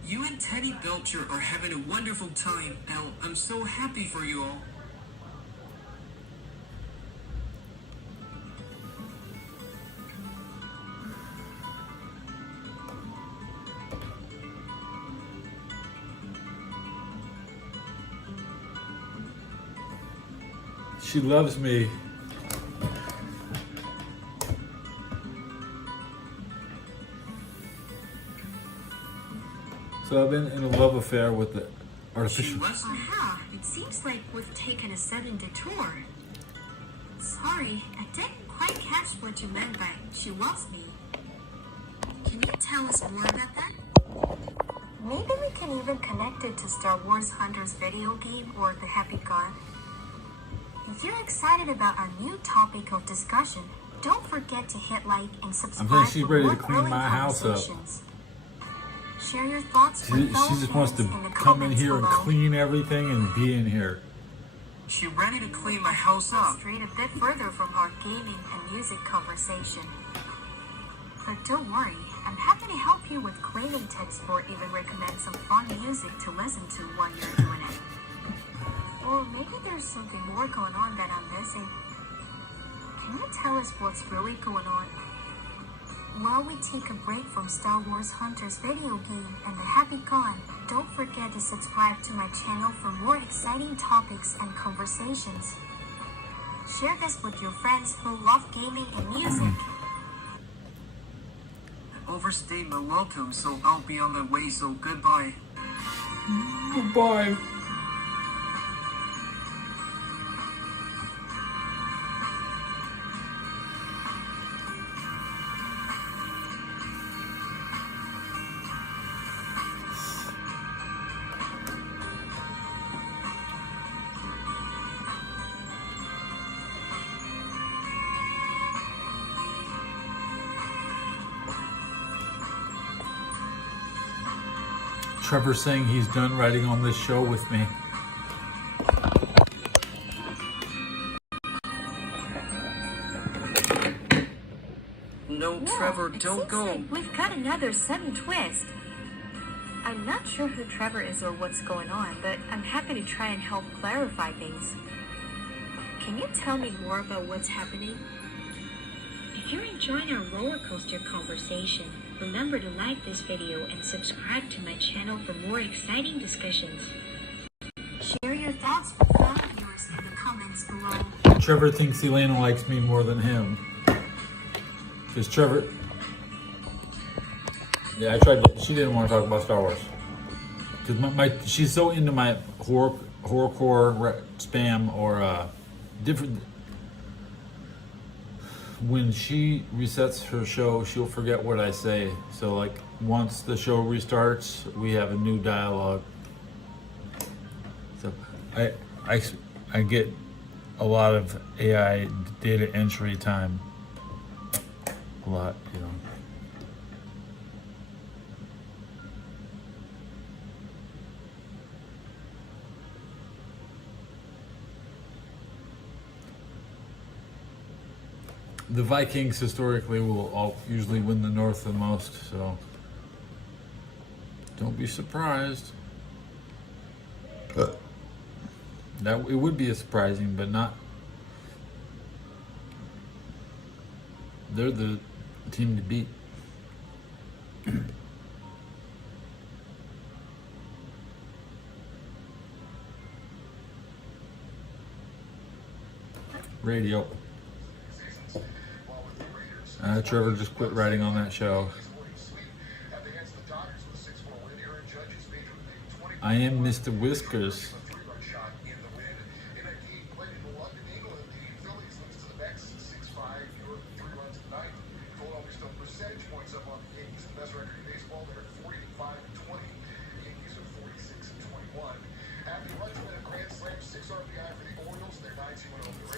You and Teddy Belcher are having a wonderful time, and I'm so happy for you all. She loves me. So I've been in a love affair with the She artificial. loves me. Aha, it seems like we've taken a sudden detour. Sorry, I didn't quite catch what you meant by she loves me. Can you tell us more about that? Maybe we can even connect it to Star Wars Hunters video game or the Happy God. If you're excited about our new topic of discussion, don't forget to hit like and subscribe she's for ready to more clean growing my house up. conversations. Share your thoughts She, with she fellow just wants to fans in the come in comments here and below. clean everything and be in here. She ready to clean my house up. Straight a bit further from our gaming and music conversation. But don't worry, I'm happy to help you with cleaning tips or even recommend some fun music to listen to while you're doing it. Or maybe there's something more going on that I'm missing. Can you tell us what's really going on? While we take a break from Star Wars Hunters video game and the Happy Con, don't forget to subscribe to my channel for more exciting topics and conversations. Share this with your friends who love gaming and music. I overstayed my welcome, so I'll be on my way, so goodbye. Goodbye. Trevor's saying he's done writing on this show with me. No, Yeah, Trevor, it don't seems go. like we've got another sudden twist. I'm not sure who Trevor is or what's going on, but I'm happy to try and help clarify things. Can you tell me more about what's happening? If you're enjoying our roller coaster conversation, remember to like this video and subscribe to my channel for more exciting discussions. Share your thoughts with fellow viewers in the comments below. Trevor thinks Elena likes me more than him. Because Trevor... Yeah, I tried to... She didn't want to talk about Star Wars. Because she's so into my horrorcore spam or different... When she resets her show, she'll forget what I say. So, like, once the show restarts, we have a new dialogue. So, I get a lot of AI data entry time. A lot, you know. The Vikings historically will usually win the North the most, so don't be surprised. That it would be a surprising, but not. They're the team to beat. Radio. Trevor just quit writing on that show. I am Mr. Whiskers.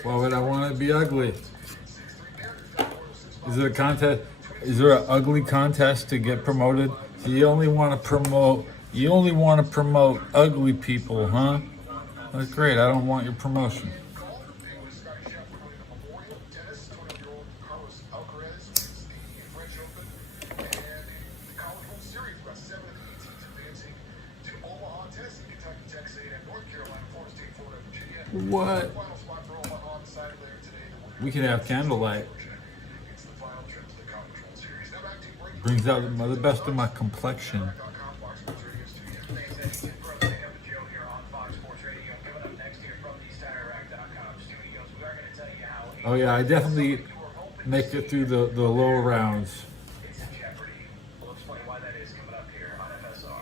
Why would I want to be ugly? Is it a contest? Is there an ugly contest to get promoted? So you only want to promote ugly people, huh? That's great. I don't want your promotion. What? We can have candlelight. Brings out the best of my complexion. Oh yeah, I definitely make it through the lower rounds. We'll explain why that is coming up here on FSR.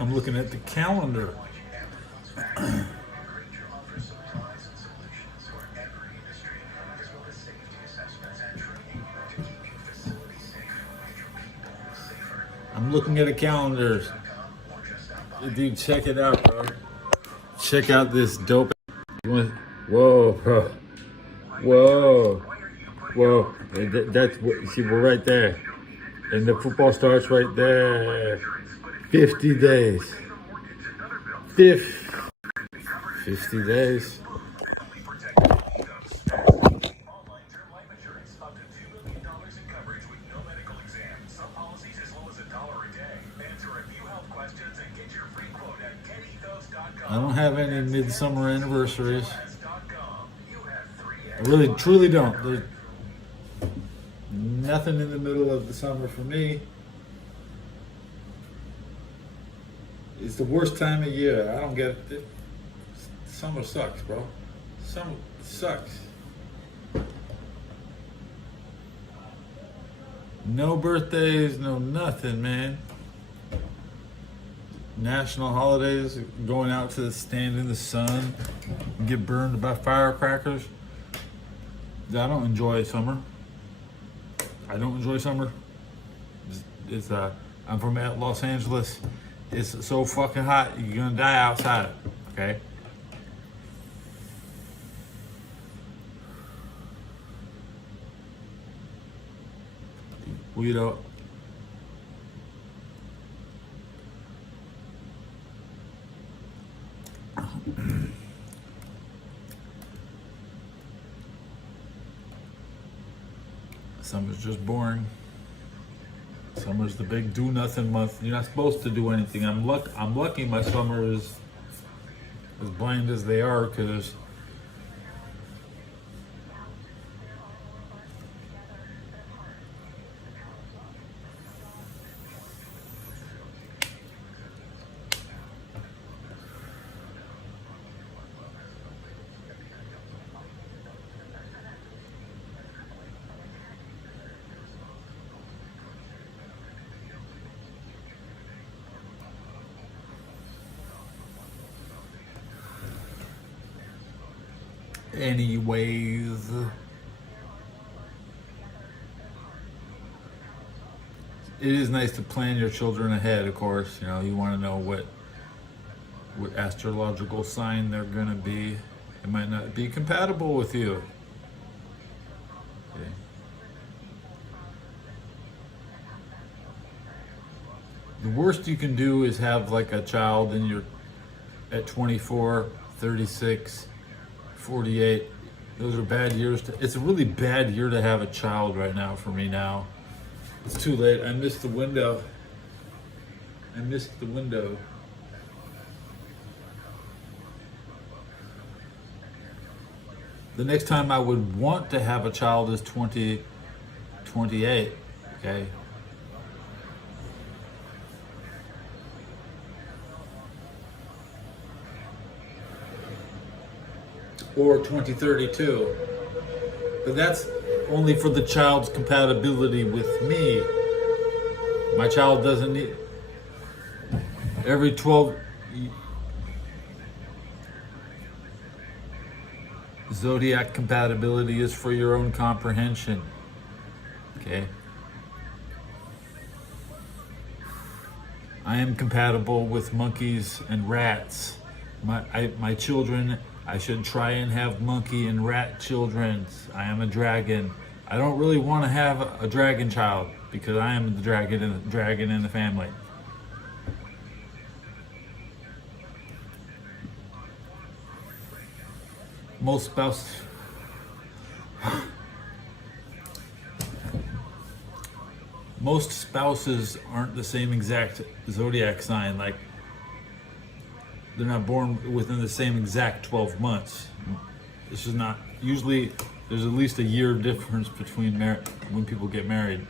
I'm looking at the calendar. I'm looking at a calendar. Dude, check it out, bro. Check out this dope. Whoa, bro. Whoa. Whoa. That's what, see, we're right there. And the football starts right there. 50 days. 50 days. I don't have any midsummer anniversaries. I really, truly don't. There's nothing in the middle of the summer for me. It's the worst time of year. I don't get it. Summer sucks, bro. Summer sucks. No birthdays, no nothing, man. National holidays, going out to stand in the sun and get burned by firecrackers. I don't enjoy summer. I don't enjoy summer. I'm from Los Angeles. It's so fucking hot, you're gonna die outside, okay? We don't. Summer's just boring. Summer's the big do nothing month. You're not supposed to do anything. I'm lucky my summer is as bland as they are, because anyways, it is nice to plan your children ahead, of course. You know, you want to know what astrological sign they're gonna be. It might not be compatible with you. Okay. The worst you can do is have like a child and you're at 24, 36, 48. Those are bad years. It's a really bad year to have a child right now for me now. It's too late. I missed the window. I missed the window. The next time I would want to have a child is 2028, okay? Or 2032. But that's only for the child's compatibility with me. My child doesn't need every 12 zodiac compatibility is for your own comprehension. Okay? I am compatible with monkeys and rats. My children, I should try and have monkey and rat children. I am a dragon. I don't really want to have a dragon child because I am the dragon in the family. Most spouses aren't the same exact zodiac sign. Like, they're not born within the same exact 12 months. This is not, usually there's at least a year difference between when people get married.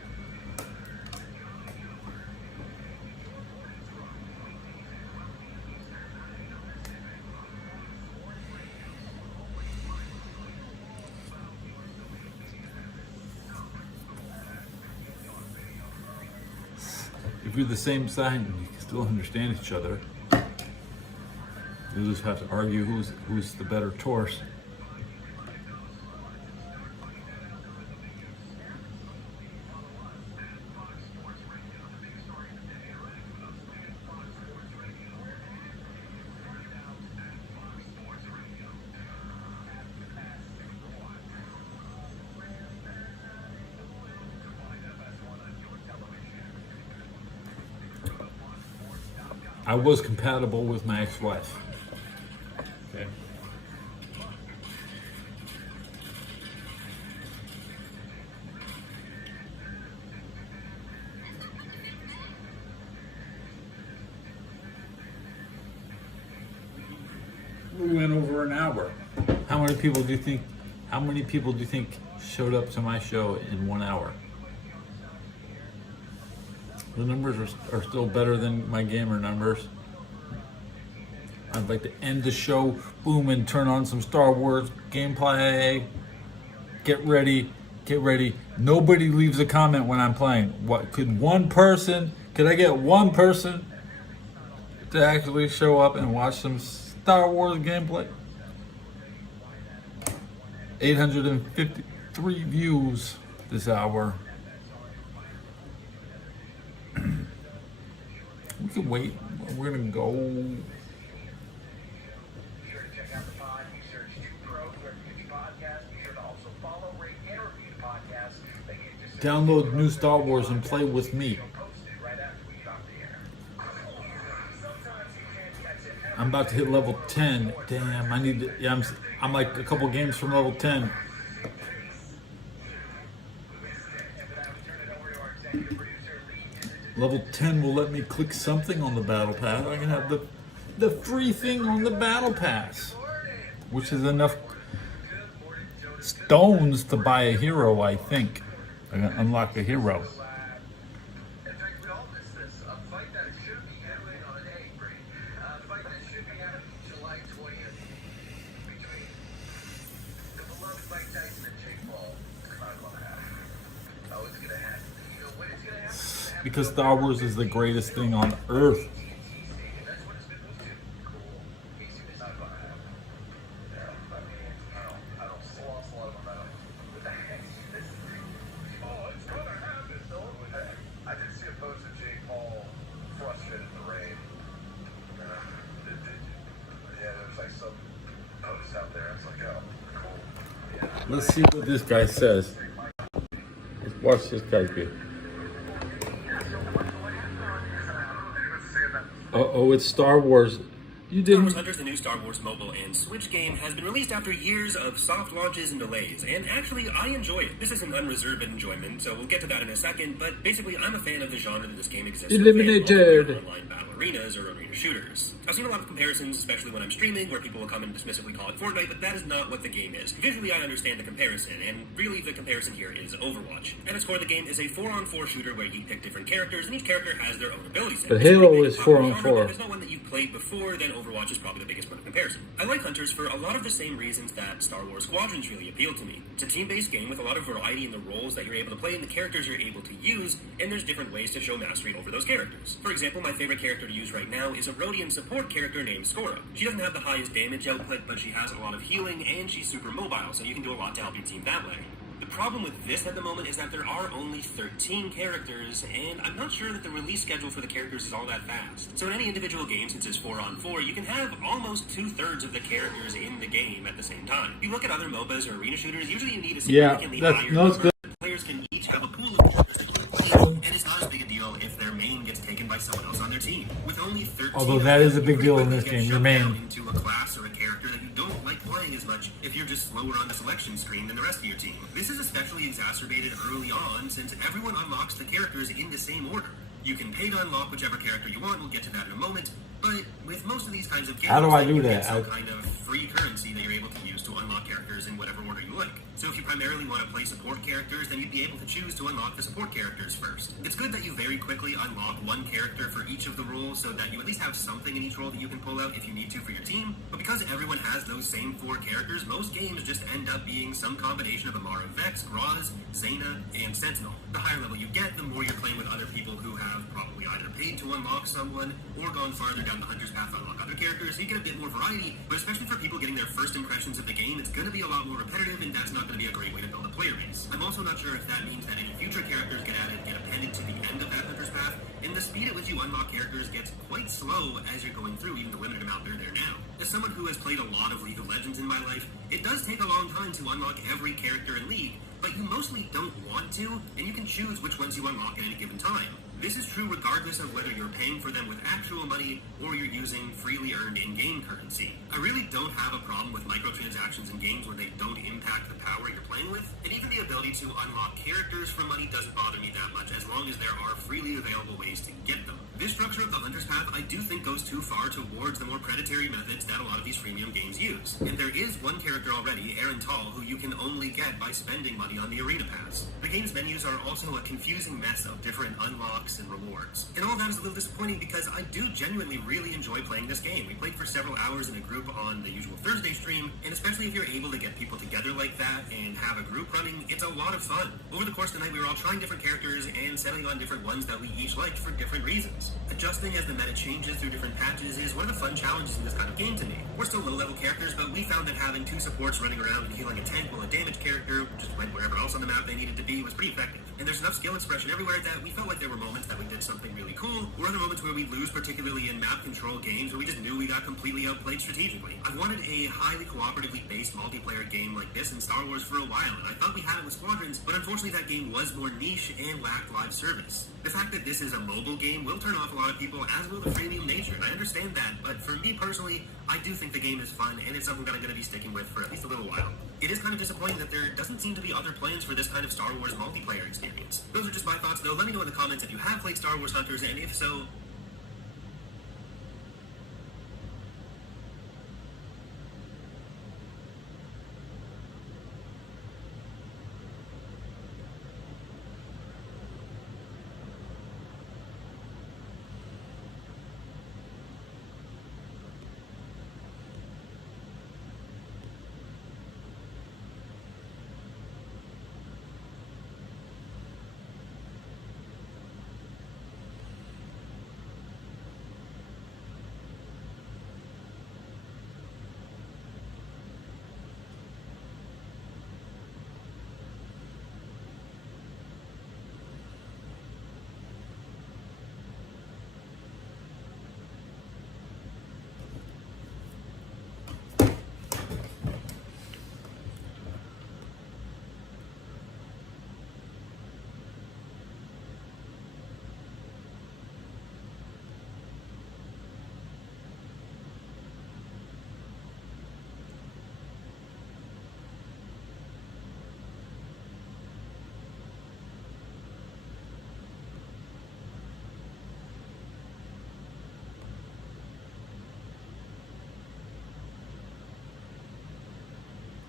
If you're the same sign, you can still understand each other. You just have to argue who's the better Taurus. I was compatible with my ex-wife. Okay. We went over an hour. How many people do you think showed up to my show in 1 hour? The numbers are still better than my gamer numbers. I'd like to end the show, boom, and turn on some Star Wars gameplay. Get ready. Nobody leaves a comment when I'm playing. What, could I get one person to actually show up and watch some Star Wars gameplay? 853 views this hour. We can wait. We're gonna go. Be sure to check out the pod. You search 2 Pros where you get your podcast. Be sure to also follow, rate, and review the podcast. They get just Download new Star Wars and play with me. posted right after we get off the air. Sometimes you can't catch it. I'm about to hit level 10. Damn, I need to. Yeah, I'm like a couple games from level 10. Level 10 will let me click something on the battle pass. I can have the free thing on the battle pass, which is enough stones to buy a hero, I think. I can unlock a hero. In fact, we all missed this. A fight that should be happening on an A grade. A fight that should be happening July 20th between the beloved Mike Tyson and Jake Paul. Come on, what happened? Oh, it's gonna happen. You know when it's gonna happen? It's gonna happen. Because Star Wars is the greatest thing on earth. That's what it's been moved to. Cool. Easy to not gonna happen. Yeah, I mean, I don't see a lot of momentum. What the heck? Oh, it's gonna happen, though. I did see a post of Jake Paul frustrated in the rain. Did you? Yeah, there was like some post out there. It's like, oh, cool. Yeah. Let's see what this guy says. Let's watch this guy do. Uh-oh, it's Star Wars. You Star Wars didn't. Hunters, the new Star Wars mobile and Switch game, has been released after years of soft launches and delays, and actually, I enjoy it. This is an unreserved enjoyment, so we'll get to that in a second, but basically, I'm a fan of the genre that this game exists. Eliminated. Online battle arenas or arena shooters. I've seen a lot of comparisons, especially when I'm streaming, where people will come and dismissively call it Fortnite, but that is not what the game is. Visually, I understand the comparison, and really, the comparison here is Overwatch. At its core, the game is a 4-on-4 shooter where you pick different characters, and each character has their own ability set. But It's a Halo pretty is popular 4-on-4. genre, but if there's no one that you've played before, then Overwatch is probably the biggest point of comparison. I like Hunters for a lot of the same reasons that Star Wars Squadrons really appeal to me. It's a team-based game with a lot of variety in the roles that you're able to play and the characters you're able to use, and there's different ways to show mastery over those characters. For example, my favorite character to use right now is a Rhodian support character named Skora. She doesn't have the highest damage output, but she has a lot of healing, and she's super mobile, so you can do a lot to help your team that way. The problem with this at the moment is that there are only 13 characters, and I'm not sure that the release schedule for the characters is all that fast. So in any individual game, since it's 4-on-4, you can have almost 2/3 of the characters in the game at the same time. If you look at other MOBAs or arena shooters, usually you need a significantly higher number. Players can each have a pool of characters that you can play, and it's not as big a deal if their main gets taken by someone else on their team. With only 13, Although that is a big deal in this get game, your shoved main. down into a class or a character that you don't like playing as much if you're just slower on the selection screen than the rest of your team. This is especially exacerbated early on since everyone unlocks the characters in the same order. You can pay to unlock whichever character you want, we'll get to that in a moment, but with most of these kinds of games, How do I do you that? get some kind of free currency that you're able to use to unlock characters in whatever order you like. So if you primarily want to play support characters, then you'd be able to choose to unlock the support characters first. It's good that you very quickly unlock one character for each of the roles so that you at least have something in each role that you can pull out if you need to for your team, but because everyone has those same 4 characters, most games just end up being some combination of Amara Vex, Roz, Zaina, and Sentinel. The higher level you get, the more you're playing with other people who have probably either paid to unlock someone or gone farther down the hunter's path to unlock other characters, so you get a bit more variety, but especially for people getting their first impressions of the game, it's going to be a lot more repetitive, and that's not going to be a great way to build a player base. I'm also not sure if that means that any future characters get added get appended to the end of that hunter's path, and the speed at which you unlock characters gets quite slow as you're going through, even the limited amount they're there now. As someone who has played a lot of League of Legends in my life, it does take a long time to unlock every character in League, but you mostly don't want to, and you can choose which ones you unlock at any given time. This is true regardless of whether you're paying for them with actual money or you're using freely earned in-game currency. I really don't have a problem with microtransactions in games where they don't impact the power you're playing with, and even the ability to unlock characters for money doesn't bother me that much as long as there are freely available ways to get them. This structure of the Hunter's Path I do think goes too far towards the more predatory methods that a lot of these freemium games use. And there is one character already, Aaron Tall, who you can only get by spending money on the Arena Pass. The game's menus are also a confusing mess of different unlocks and rewards. And all that is a little disappointing because I do genuinely really enjoy playing this game. We played for several hours in a group on the usual Thursday stream, and especially if you're able to get people together like that and have a group running, it's a lot of fun. Over the course of the night, we were all trying different characters and settling on different ones that we each liked for different reasons. Adjusting as the meta changes through different patches is one of the fun challenges in this kind of game to me. We're still low-level characters, but we found that having 2 supports running around and healing a tank while a damage character just went wherever else on the map they needed to be was pretty effective. And there's enough skill expression everywhere that we felt like there were moments that we did something really cool, or other moments where we lose, particularly in map control games where we just knew we got completely outplayed strategically. I've wanted a highly cooperatively based multiplayer game like this in Star Wars for a while, and I thought we had it with Squadrons, but unfortunately that game was more niche and lacked live service. The fact that this is a mobile game will turn off a lot of people, as will the freemium nature, and I understand that, but for me personally, I do think the game is fun, and it's something that I'm going to be sticking with for at least a little while. It is kind of disappointing that there doesn't seem to be other plans for this kind of Star Wars multiplayer experience. Those are just my thoughts, though. Let me know in the comments if you have played Star Wars Hunters, and if so,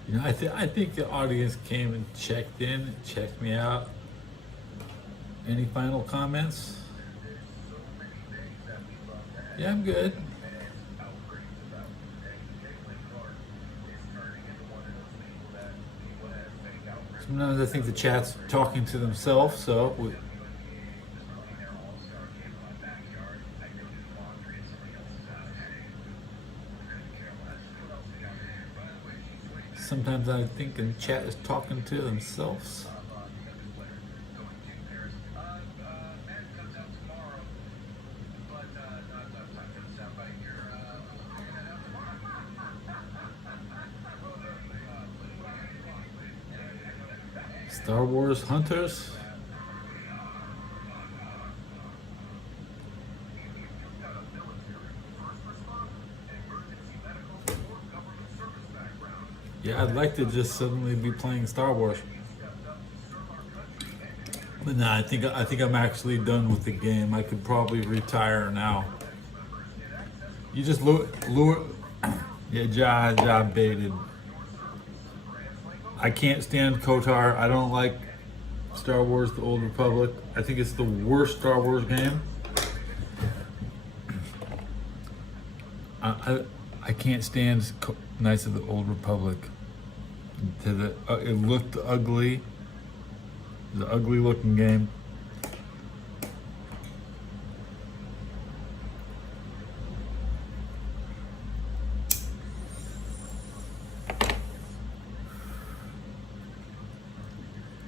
You know, I think the audience came and checked in, checked me out. Any final comments? Yeah, I'm good. Sometimes I think the chat's talking to themselves, so sometimes I think in chat is talking to themselves. Star Wars Hunters. Yeah, I'd like to just suddenly be playing Star Wars. But nah, I think I'm actually done with the game. I could probably retire now. You just lure yeah, job baited. I can't stand KOTOR. I don't like Star Wars: The Old Republic. I think it's the worst Star Wars game. I can't stand Knights of the Old Republic. It looked ugly. It was an ugly looking game.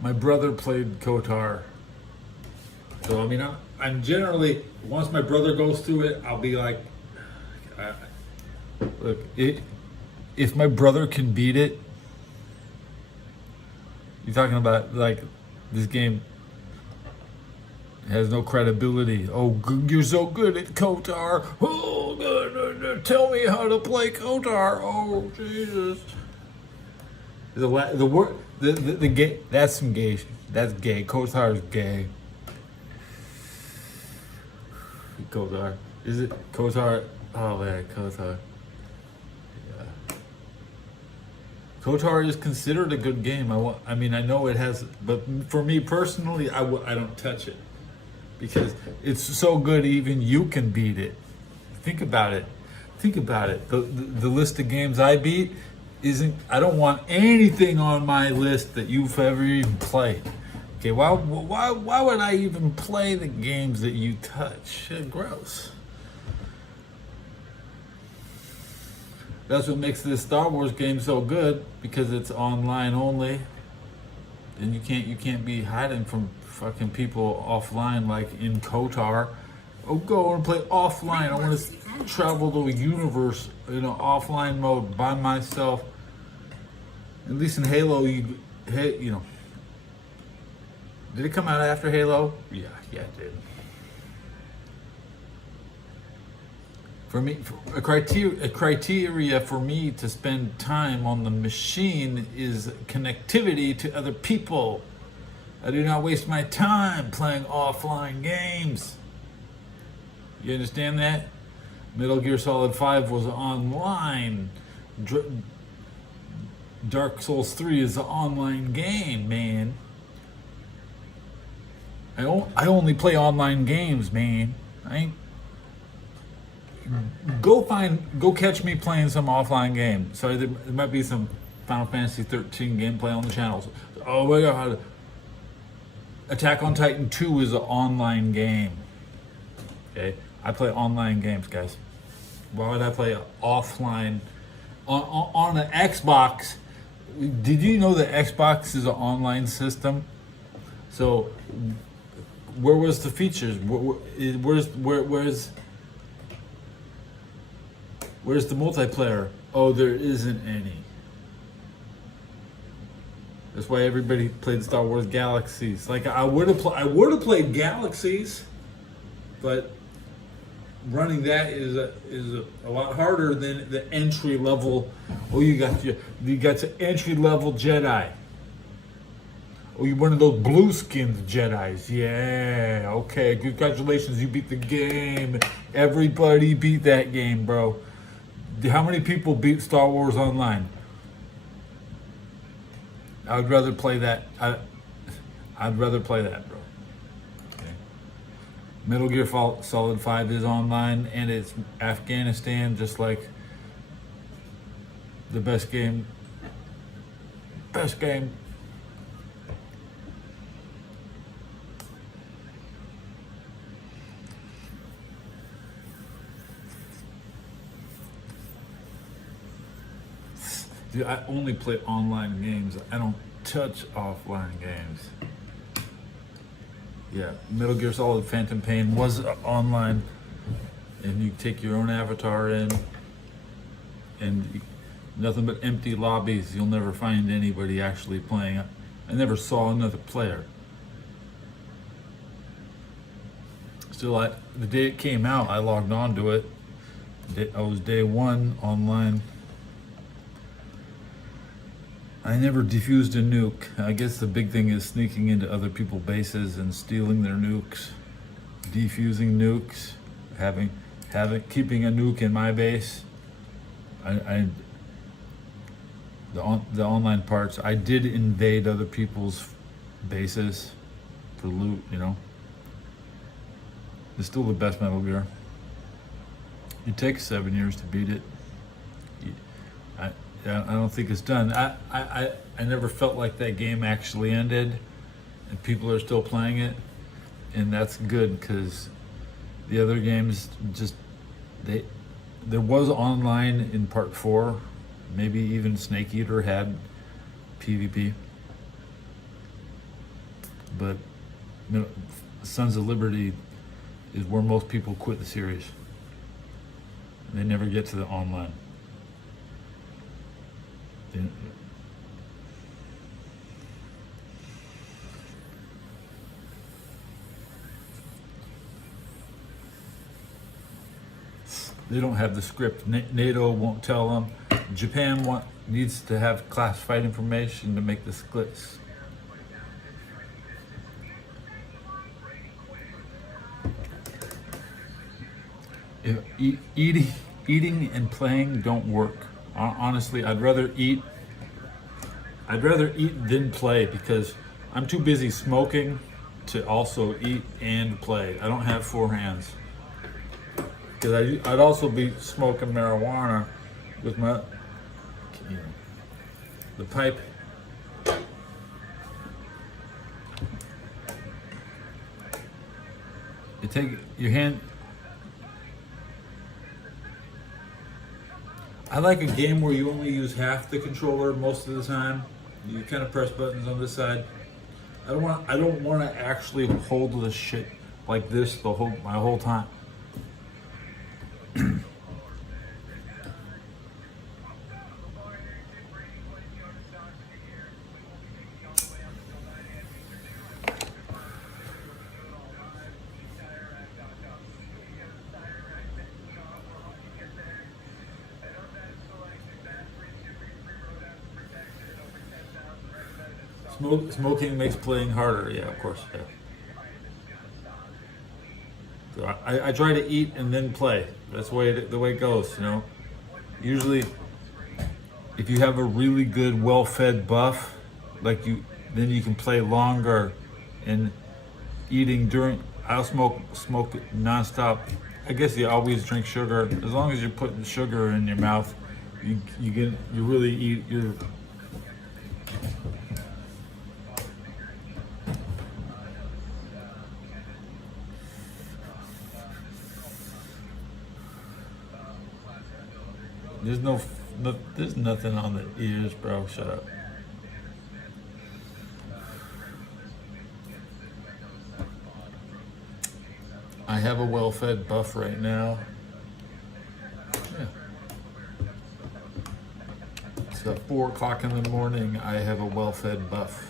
My brother played KOTOR. So, I mean, I'm generally, once my brother goes through it, I'll be like, look, if my brother can beat it, you're talking about, like, this game has no credibility. Oh, you're so good at KOTOR. Oh, tell me how to play KOTOR. Oh, Jesus. The gay, that's some gay. That's gay. KOTOR is gay. KOTOR. Is it KOTOR? Oh man, KOTOR. Yeah. KOTOR is considered a good game. I mean, I know it has, but for me personally, I don't touch it because it's so good. Even you can beat it. Think about it. Think about it. The list of games I beat isn't. I don't want anything on my list that you've ever even played. Okay, why would I even play the games that you touch? Gross. That's what makes this Star Wars game so good, because it's online only. And you can't be hiding from fucking people offline like in KOTOR. Oh, go and play offline. I want to travel the universe in an offline mode by myself. At least in Halo, you know. Did it come out after Halo? Yeah, it did. For me, a criteria for me to spend time on the machine is connectivity to other people. I do not waste my time playing offline games. You understand that? Metal Gear Solid 5 was online. Dark Souls 3 is an online game, man. I only play online games, man. Go catch me playing some offline game. So there might be some Final Fantasy 13 gameplay on the channels. Oh my god. Attack on Titan 2 is an online game. Okay? I play online games, guys. Why would I play offline? On an Xbox, did you know that Xbox is an online system? So, where was the features? Where's the multiplayer? Oh, there isn't any. That's why everybody played Star Wars Galaxies. Like I would have played Galaxies, but running that is a lot harder than the entry level. Oh, you got the entry level Jedi. Oh, you're one of those blue skinned Jedis. Yeah, okay, congratulations, you beat the game. Everybody beat that game, bro. How many people beat Star Wars Online? I would rather play that. I'd rather play that, bro. Okay. Metal Gear Solid 5 is online, and it's Afghanistan, just like the best game. Best game. Dude, I only play online games. I don't touch offline games. Yeah, Metal Gear Solid Phantom Pain was online, and you take your own avatar in, and nothing but empty lobbies. You'll never find anybody actually playing it. I never saw another player. Still, the day it came out, I logged on to it. I was day one online. I never defused a nuke. I guess the big thing is sneaking into other people's bases and stealing their nukes, defusing nukes, keeping a nuke in my base. The online parts, I did invade other people's bases for loot, you know. It's still the best Metal Gear. It takes 7 years to beat it. I don't think it's done. I never felt like that game actually ended, and people are still playing it, and that's good because the other games just there was online in part 4, maybe even Snake Eater had PvP, but you know, Sons of Liberty is where most people quit the series. They never get to the online. They don't have the script. NATO won't tell them. Japan needs to have classified information to make the splits. Eating and playing don't work. Honestly, I'd rather eat than play because I'm too busy smoking to also eat and play. I don't have 4 hands. Because I'd also be smoking marijuana with my, the pipe. You take your hand. I like a game where you only use half the controller most of the time. You kind of press buttons on this side. I don't want to actually hold the shit like this my whole time. Smoking makes playing harder. Yeah, of course. Yeah. So I try to eat and then play. That's the way it goes. You know. Usually, if you have a really good, well-fed buff, then you can play longer. And eating during, I'll smoke it nonstop. I guess you always drink sugar. As long as you're putting sugar in your mouth, you really eat your. There's nothing on the ears, bro. Shut up. I have a well-fed buff right now. Yeah. It's at 4 o'clock in the morning. I have a well-fed buff.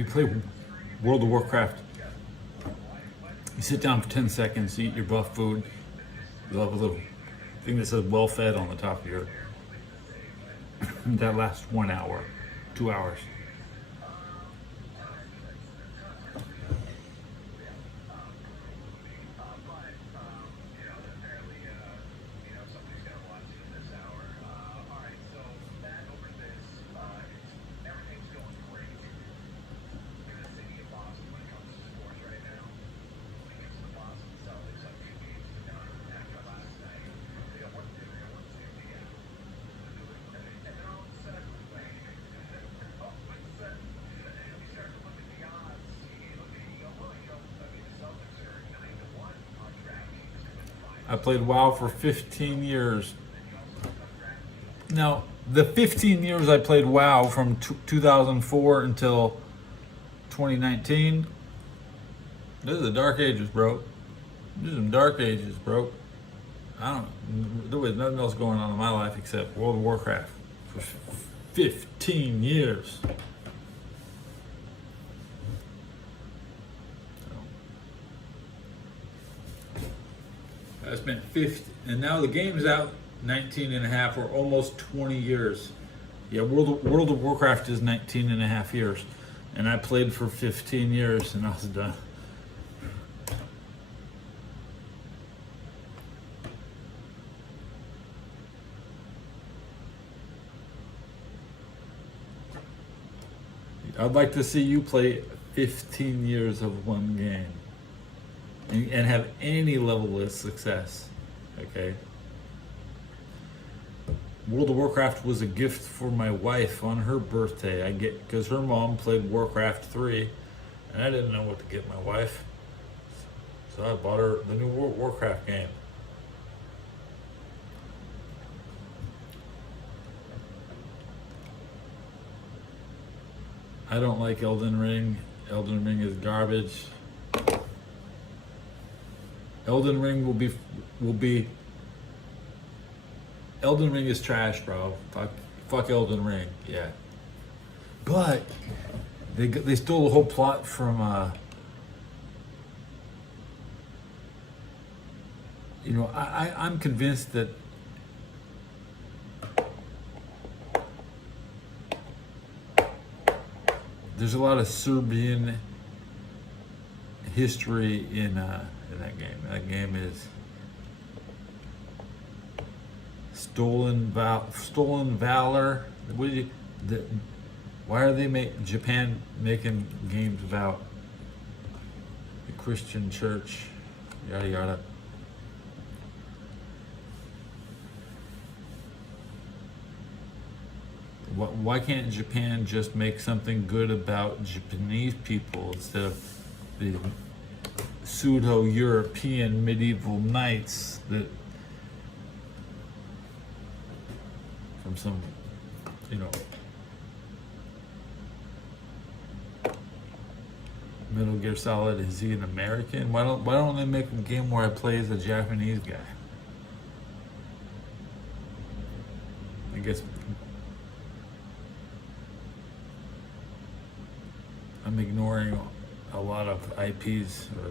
you play World of Warcraft, you sit down for 10 seconds, you eat your buff food, you'll have a little thing that says well fed on the top of your, that lasts 1 hour, 2 hours. I played WoW for 15 years. Now, the 15 years I played WoW from 2004 until 2019, this is the dark ages, bro. These are some dark ages, bro. There was nothing else going on in my life except World of Warcraft for 15 years. I spent 50, and now the game's out 19 and a half or almost 20 years. Yeah, World of Warcraft is 19 and a half years. And I played for 15 years and I was done. I'd like to see you play 15 years of one game. And have any level of success, okay? World of Warcraft was a gift for my wife on her birthday. Because her mom played Warcraft 3, and I didn't know what to get my wife. So I bought her the new World of Warcraft game. I don't like Elden Ring. Elden Ring is garbage. Elden Ring Elden Ring is trash, bro. Fuck Elden Ring, yeah. But they stole the whole plot from I'm convinced that there's a lot of Serbian history in that game. That game is stolen valor. Why are Japan making games about the Christian church? Yada yada. Why can't Japan just make something good about Japanese people instead of the pseudo-European medieval knights that from some, Metal Gear Solid, is he an American? Why don't they make a game where I play as a Japanese guy? I guess I'm ignoring a lot of IPs, or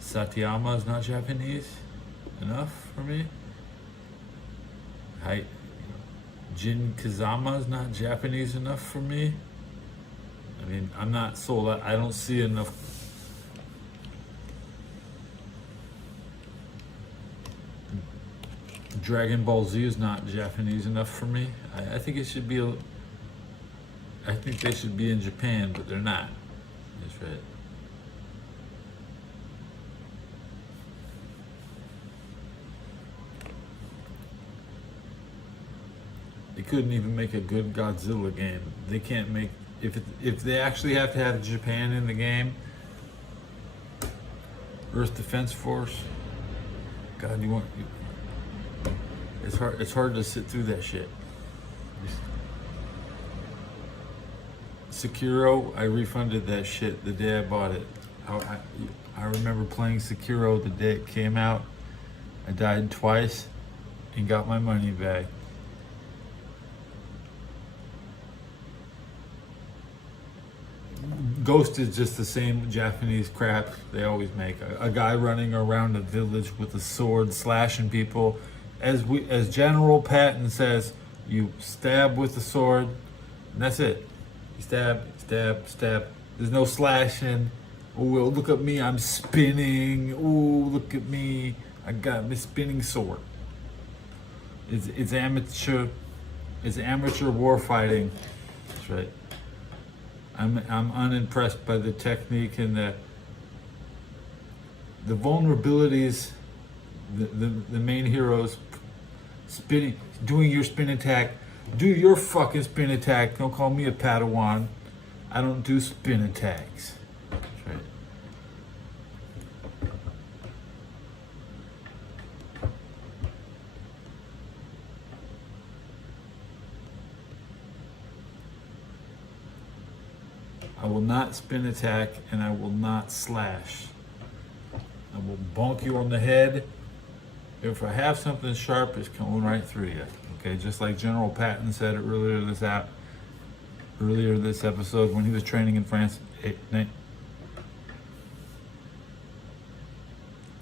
Satayama is not Japanese enough for me. Jin Kazama is not Japanese enough for me. I mean, I'm not sold. I don't see enough. Dragon Ball Z is not Japanese enough for me. I think it should be. I think they should be in Japan, but they're not. That's right. They couldn't even make a good Godzilla game. They can't make if they actually have to have Japan in the game. Earth Defense Force. God, it's hard to sit through that shit. Sekiro, I refunded that shit the day I bought it. I remember playing Sekiro the day it came out. I died twice and got my money back. Ghost is just the same Japanese crap they always make. A guy running around a village with a sword slashing people. As General Patton says, you stab with the sword, and that's it. You stab, stab, stab. There's no slashing. Oh, well, look at me, I'm spinning. Oh, look at me, I got my spinning sword. It's amateur war fighting. That's right. I'm unimpressed by the technique and the vulnerabilities. The main heroes doing your spin attack. Do your fucking spin attack. Don't call me a Padawan. I don't do spin attacks. That's right. I will not spin attack and I will not slash. I will bonk you on the head. If I have something sharp, it's coming right through you. Okay, just like General Patton said earlier this episode when he was training in France.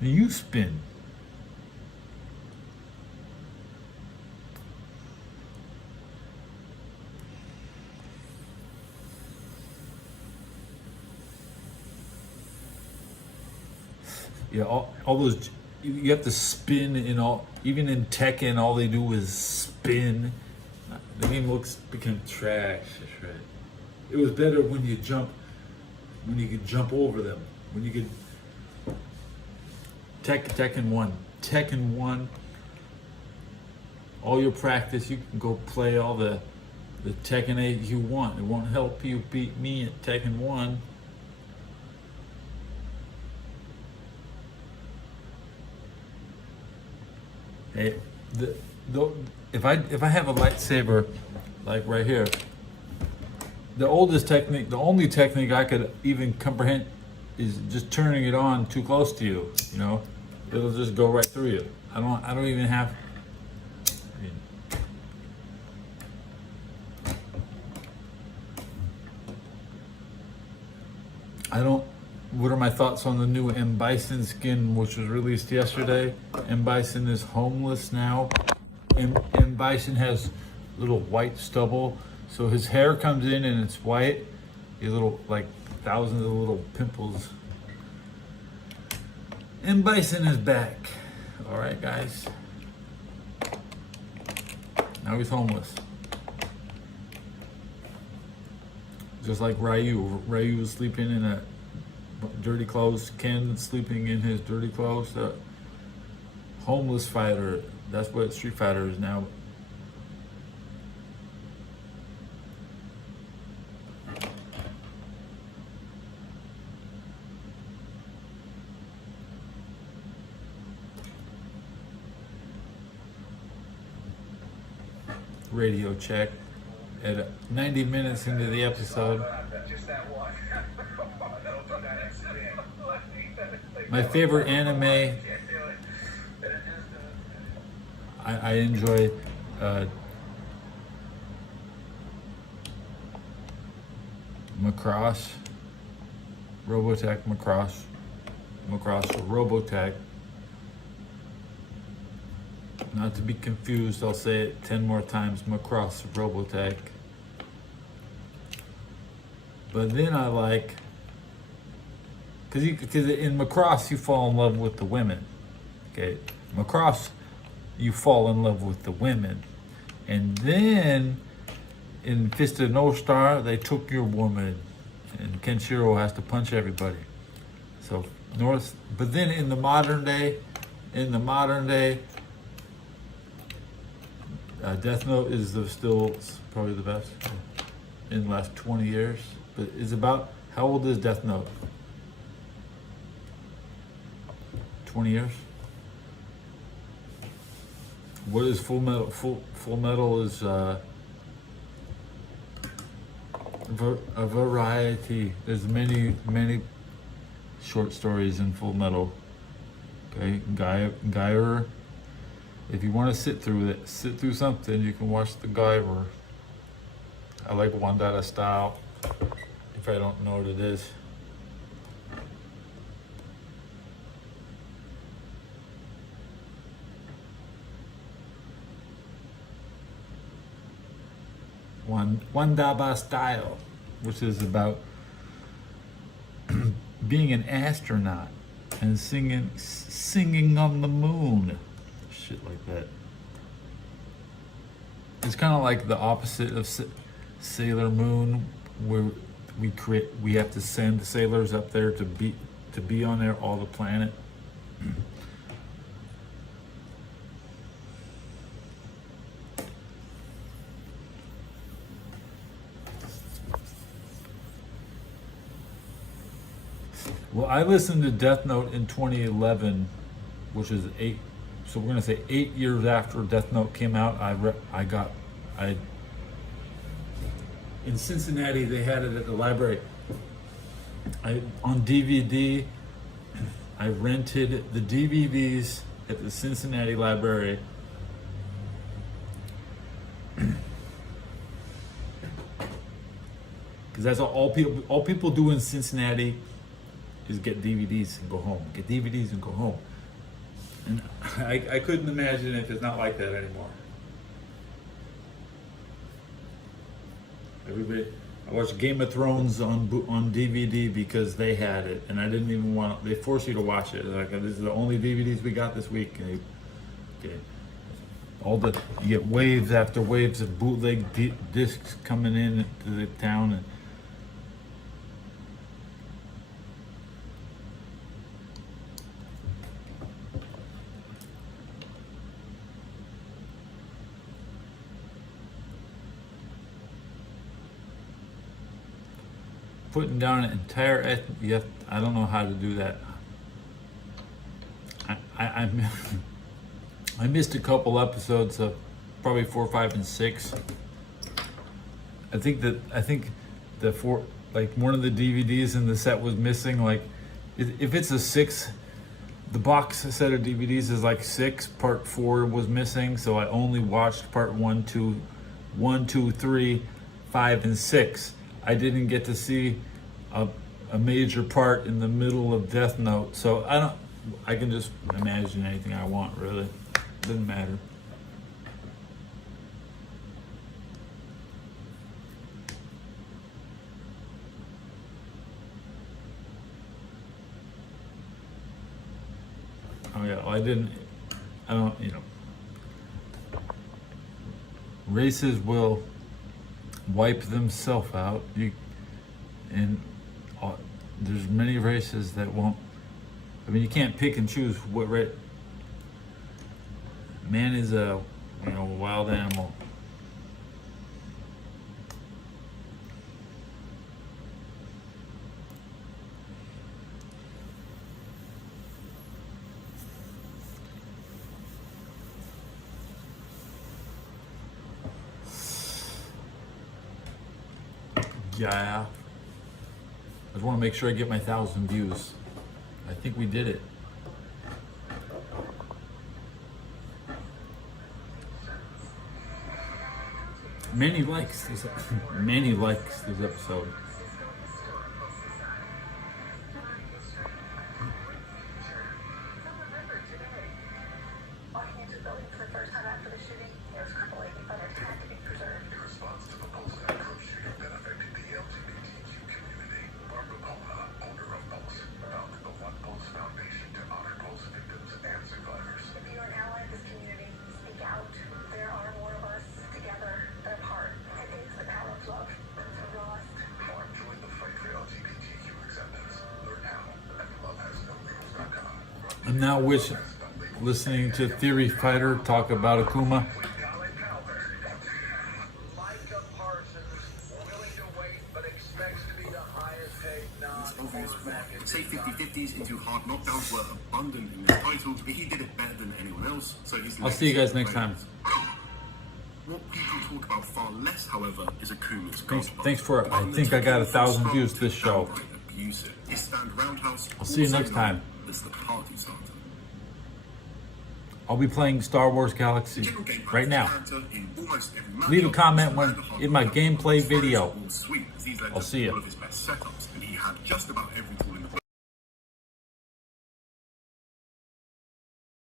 You spin. Yeah, all those, you have to spin in all, even in Tekken, all they do is spin. The game became trash. That's right. It was better when you could jump over them. When you could, Tekken 1, all your practice, you can go play all the Tekken 8 you want. It won't help you beat me at Tekken 1. Hey, if I have a lightsaber, like right here, the only technique I could even comprehend is just turning it on too close to you. You know, it'll just go right through you. I don't even have. What are my thoughts on the new M. Bison skin, which was released yesterday? M. Bison is homeless now. M. Bison has little white stubble, so his hair comes in and it's white. These little, like, thousands of little pimples. M. Bison is back. All right, guys. Now he's homeless. Just like Ryu. Ryu was sleeping in a dirty clothes. Ken sleeping in his dirty clothes. Homeless fighter. That's what Street Fighter is now. Radio check at 90 minutes into the episode. My favorite anime, I enjoy Macross, Robotech Macross, or Robotech. Not to be confused, I'll say it 10 more times, Macross Robotech. But then I like, because in Macross you fall in love with the women. Okay, Macross, you fall in love with the women. And then in Fist of North Star, they took your woman. And Kenshiro has to punch everybody. So, but then in the modern day, Death Note is still probably the best in the last 20 years. But it's about, how old is Death Note? 20 years? What is Full Metal? Full Metal is a variety. There's many short stories in Full Metal. Okay, Guyver. If you want to sit through something, you can watch the Guyver. I like Wandata style. If if I don't know what it is. Wandaba Style, which is about being an astronaut and singing on the moon, shit like that. It's kind of like the opposite of Sailor Moon, where we have to send sailors up there to be on there all the planet. Well, I listened to Death Note in 2011, which is so we're gonna say 8 years after Death Note came out. In Cincinnati, they had it at the library. On DVD, I rented the DVDs at the Cincinnati library. Because that's all people do in Cincinnati is get DVDs and go home. Get DVDs and go home. And I couldn't imagine if it's not like that anymore. Everybody, I watched Game of Thrones on DVD because they had it, and I didn't even want. They force you to watch it. Like, this is the only DVDs we got this week. And you get waves after waves of bootleg discs coming in to the town. And putting down an entire I don't know how to do that. I missed a couple episodes of probably 4, 5, and 6. I think the four, like, one of the DVDs in the set was missing. Like, if it's a 6, the box set of DVDs is like 6. Part 4 was missing, so I only watched part 1, 2, 3, 5, and 6. I didn't get to see a major part in the middle of Death Note, so I can just imagine anything I want, really. Doesn't matter. Oh yeah, I don't, races will wipe themselves out. There's many races that won't. I mean, you can't pick and choose what race. Man is a wild animal. Yeah. I just want to make sure I get my 1,000 views. I think we did it. Many likes this episode. I'm now listening to Theory Fighter talk about Akuma. Say 50-50s into hard knockdowns were abundant in this title, but he did it better than anyone else. So I'll see you guys next time. What people talk about far less, however, is Akuma's thanks for. I think I got 1,000 views this show. I'll see you next time. It's the party starter. I'll be playing Star Wars Galaxy General gameplay right of now. character in almost every map Leave a he comment operates when around the in my heart of gameplay Star Wars video. All Suite, as these led I'll to see ya. all of his best setups, and he had just about every tool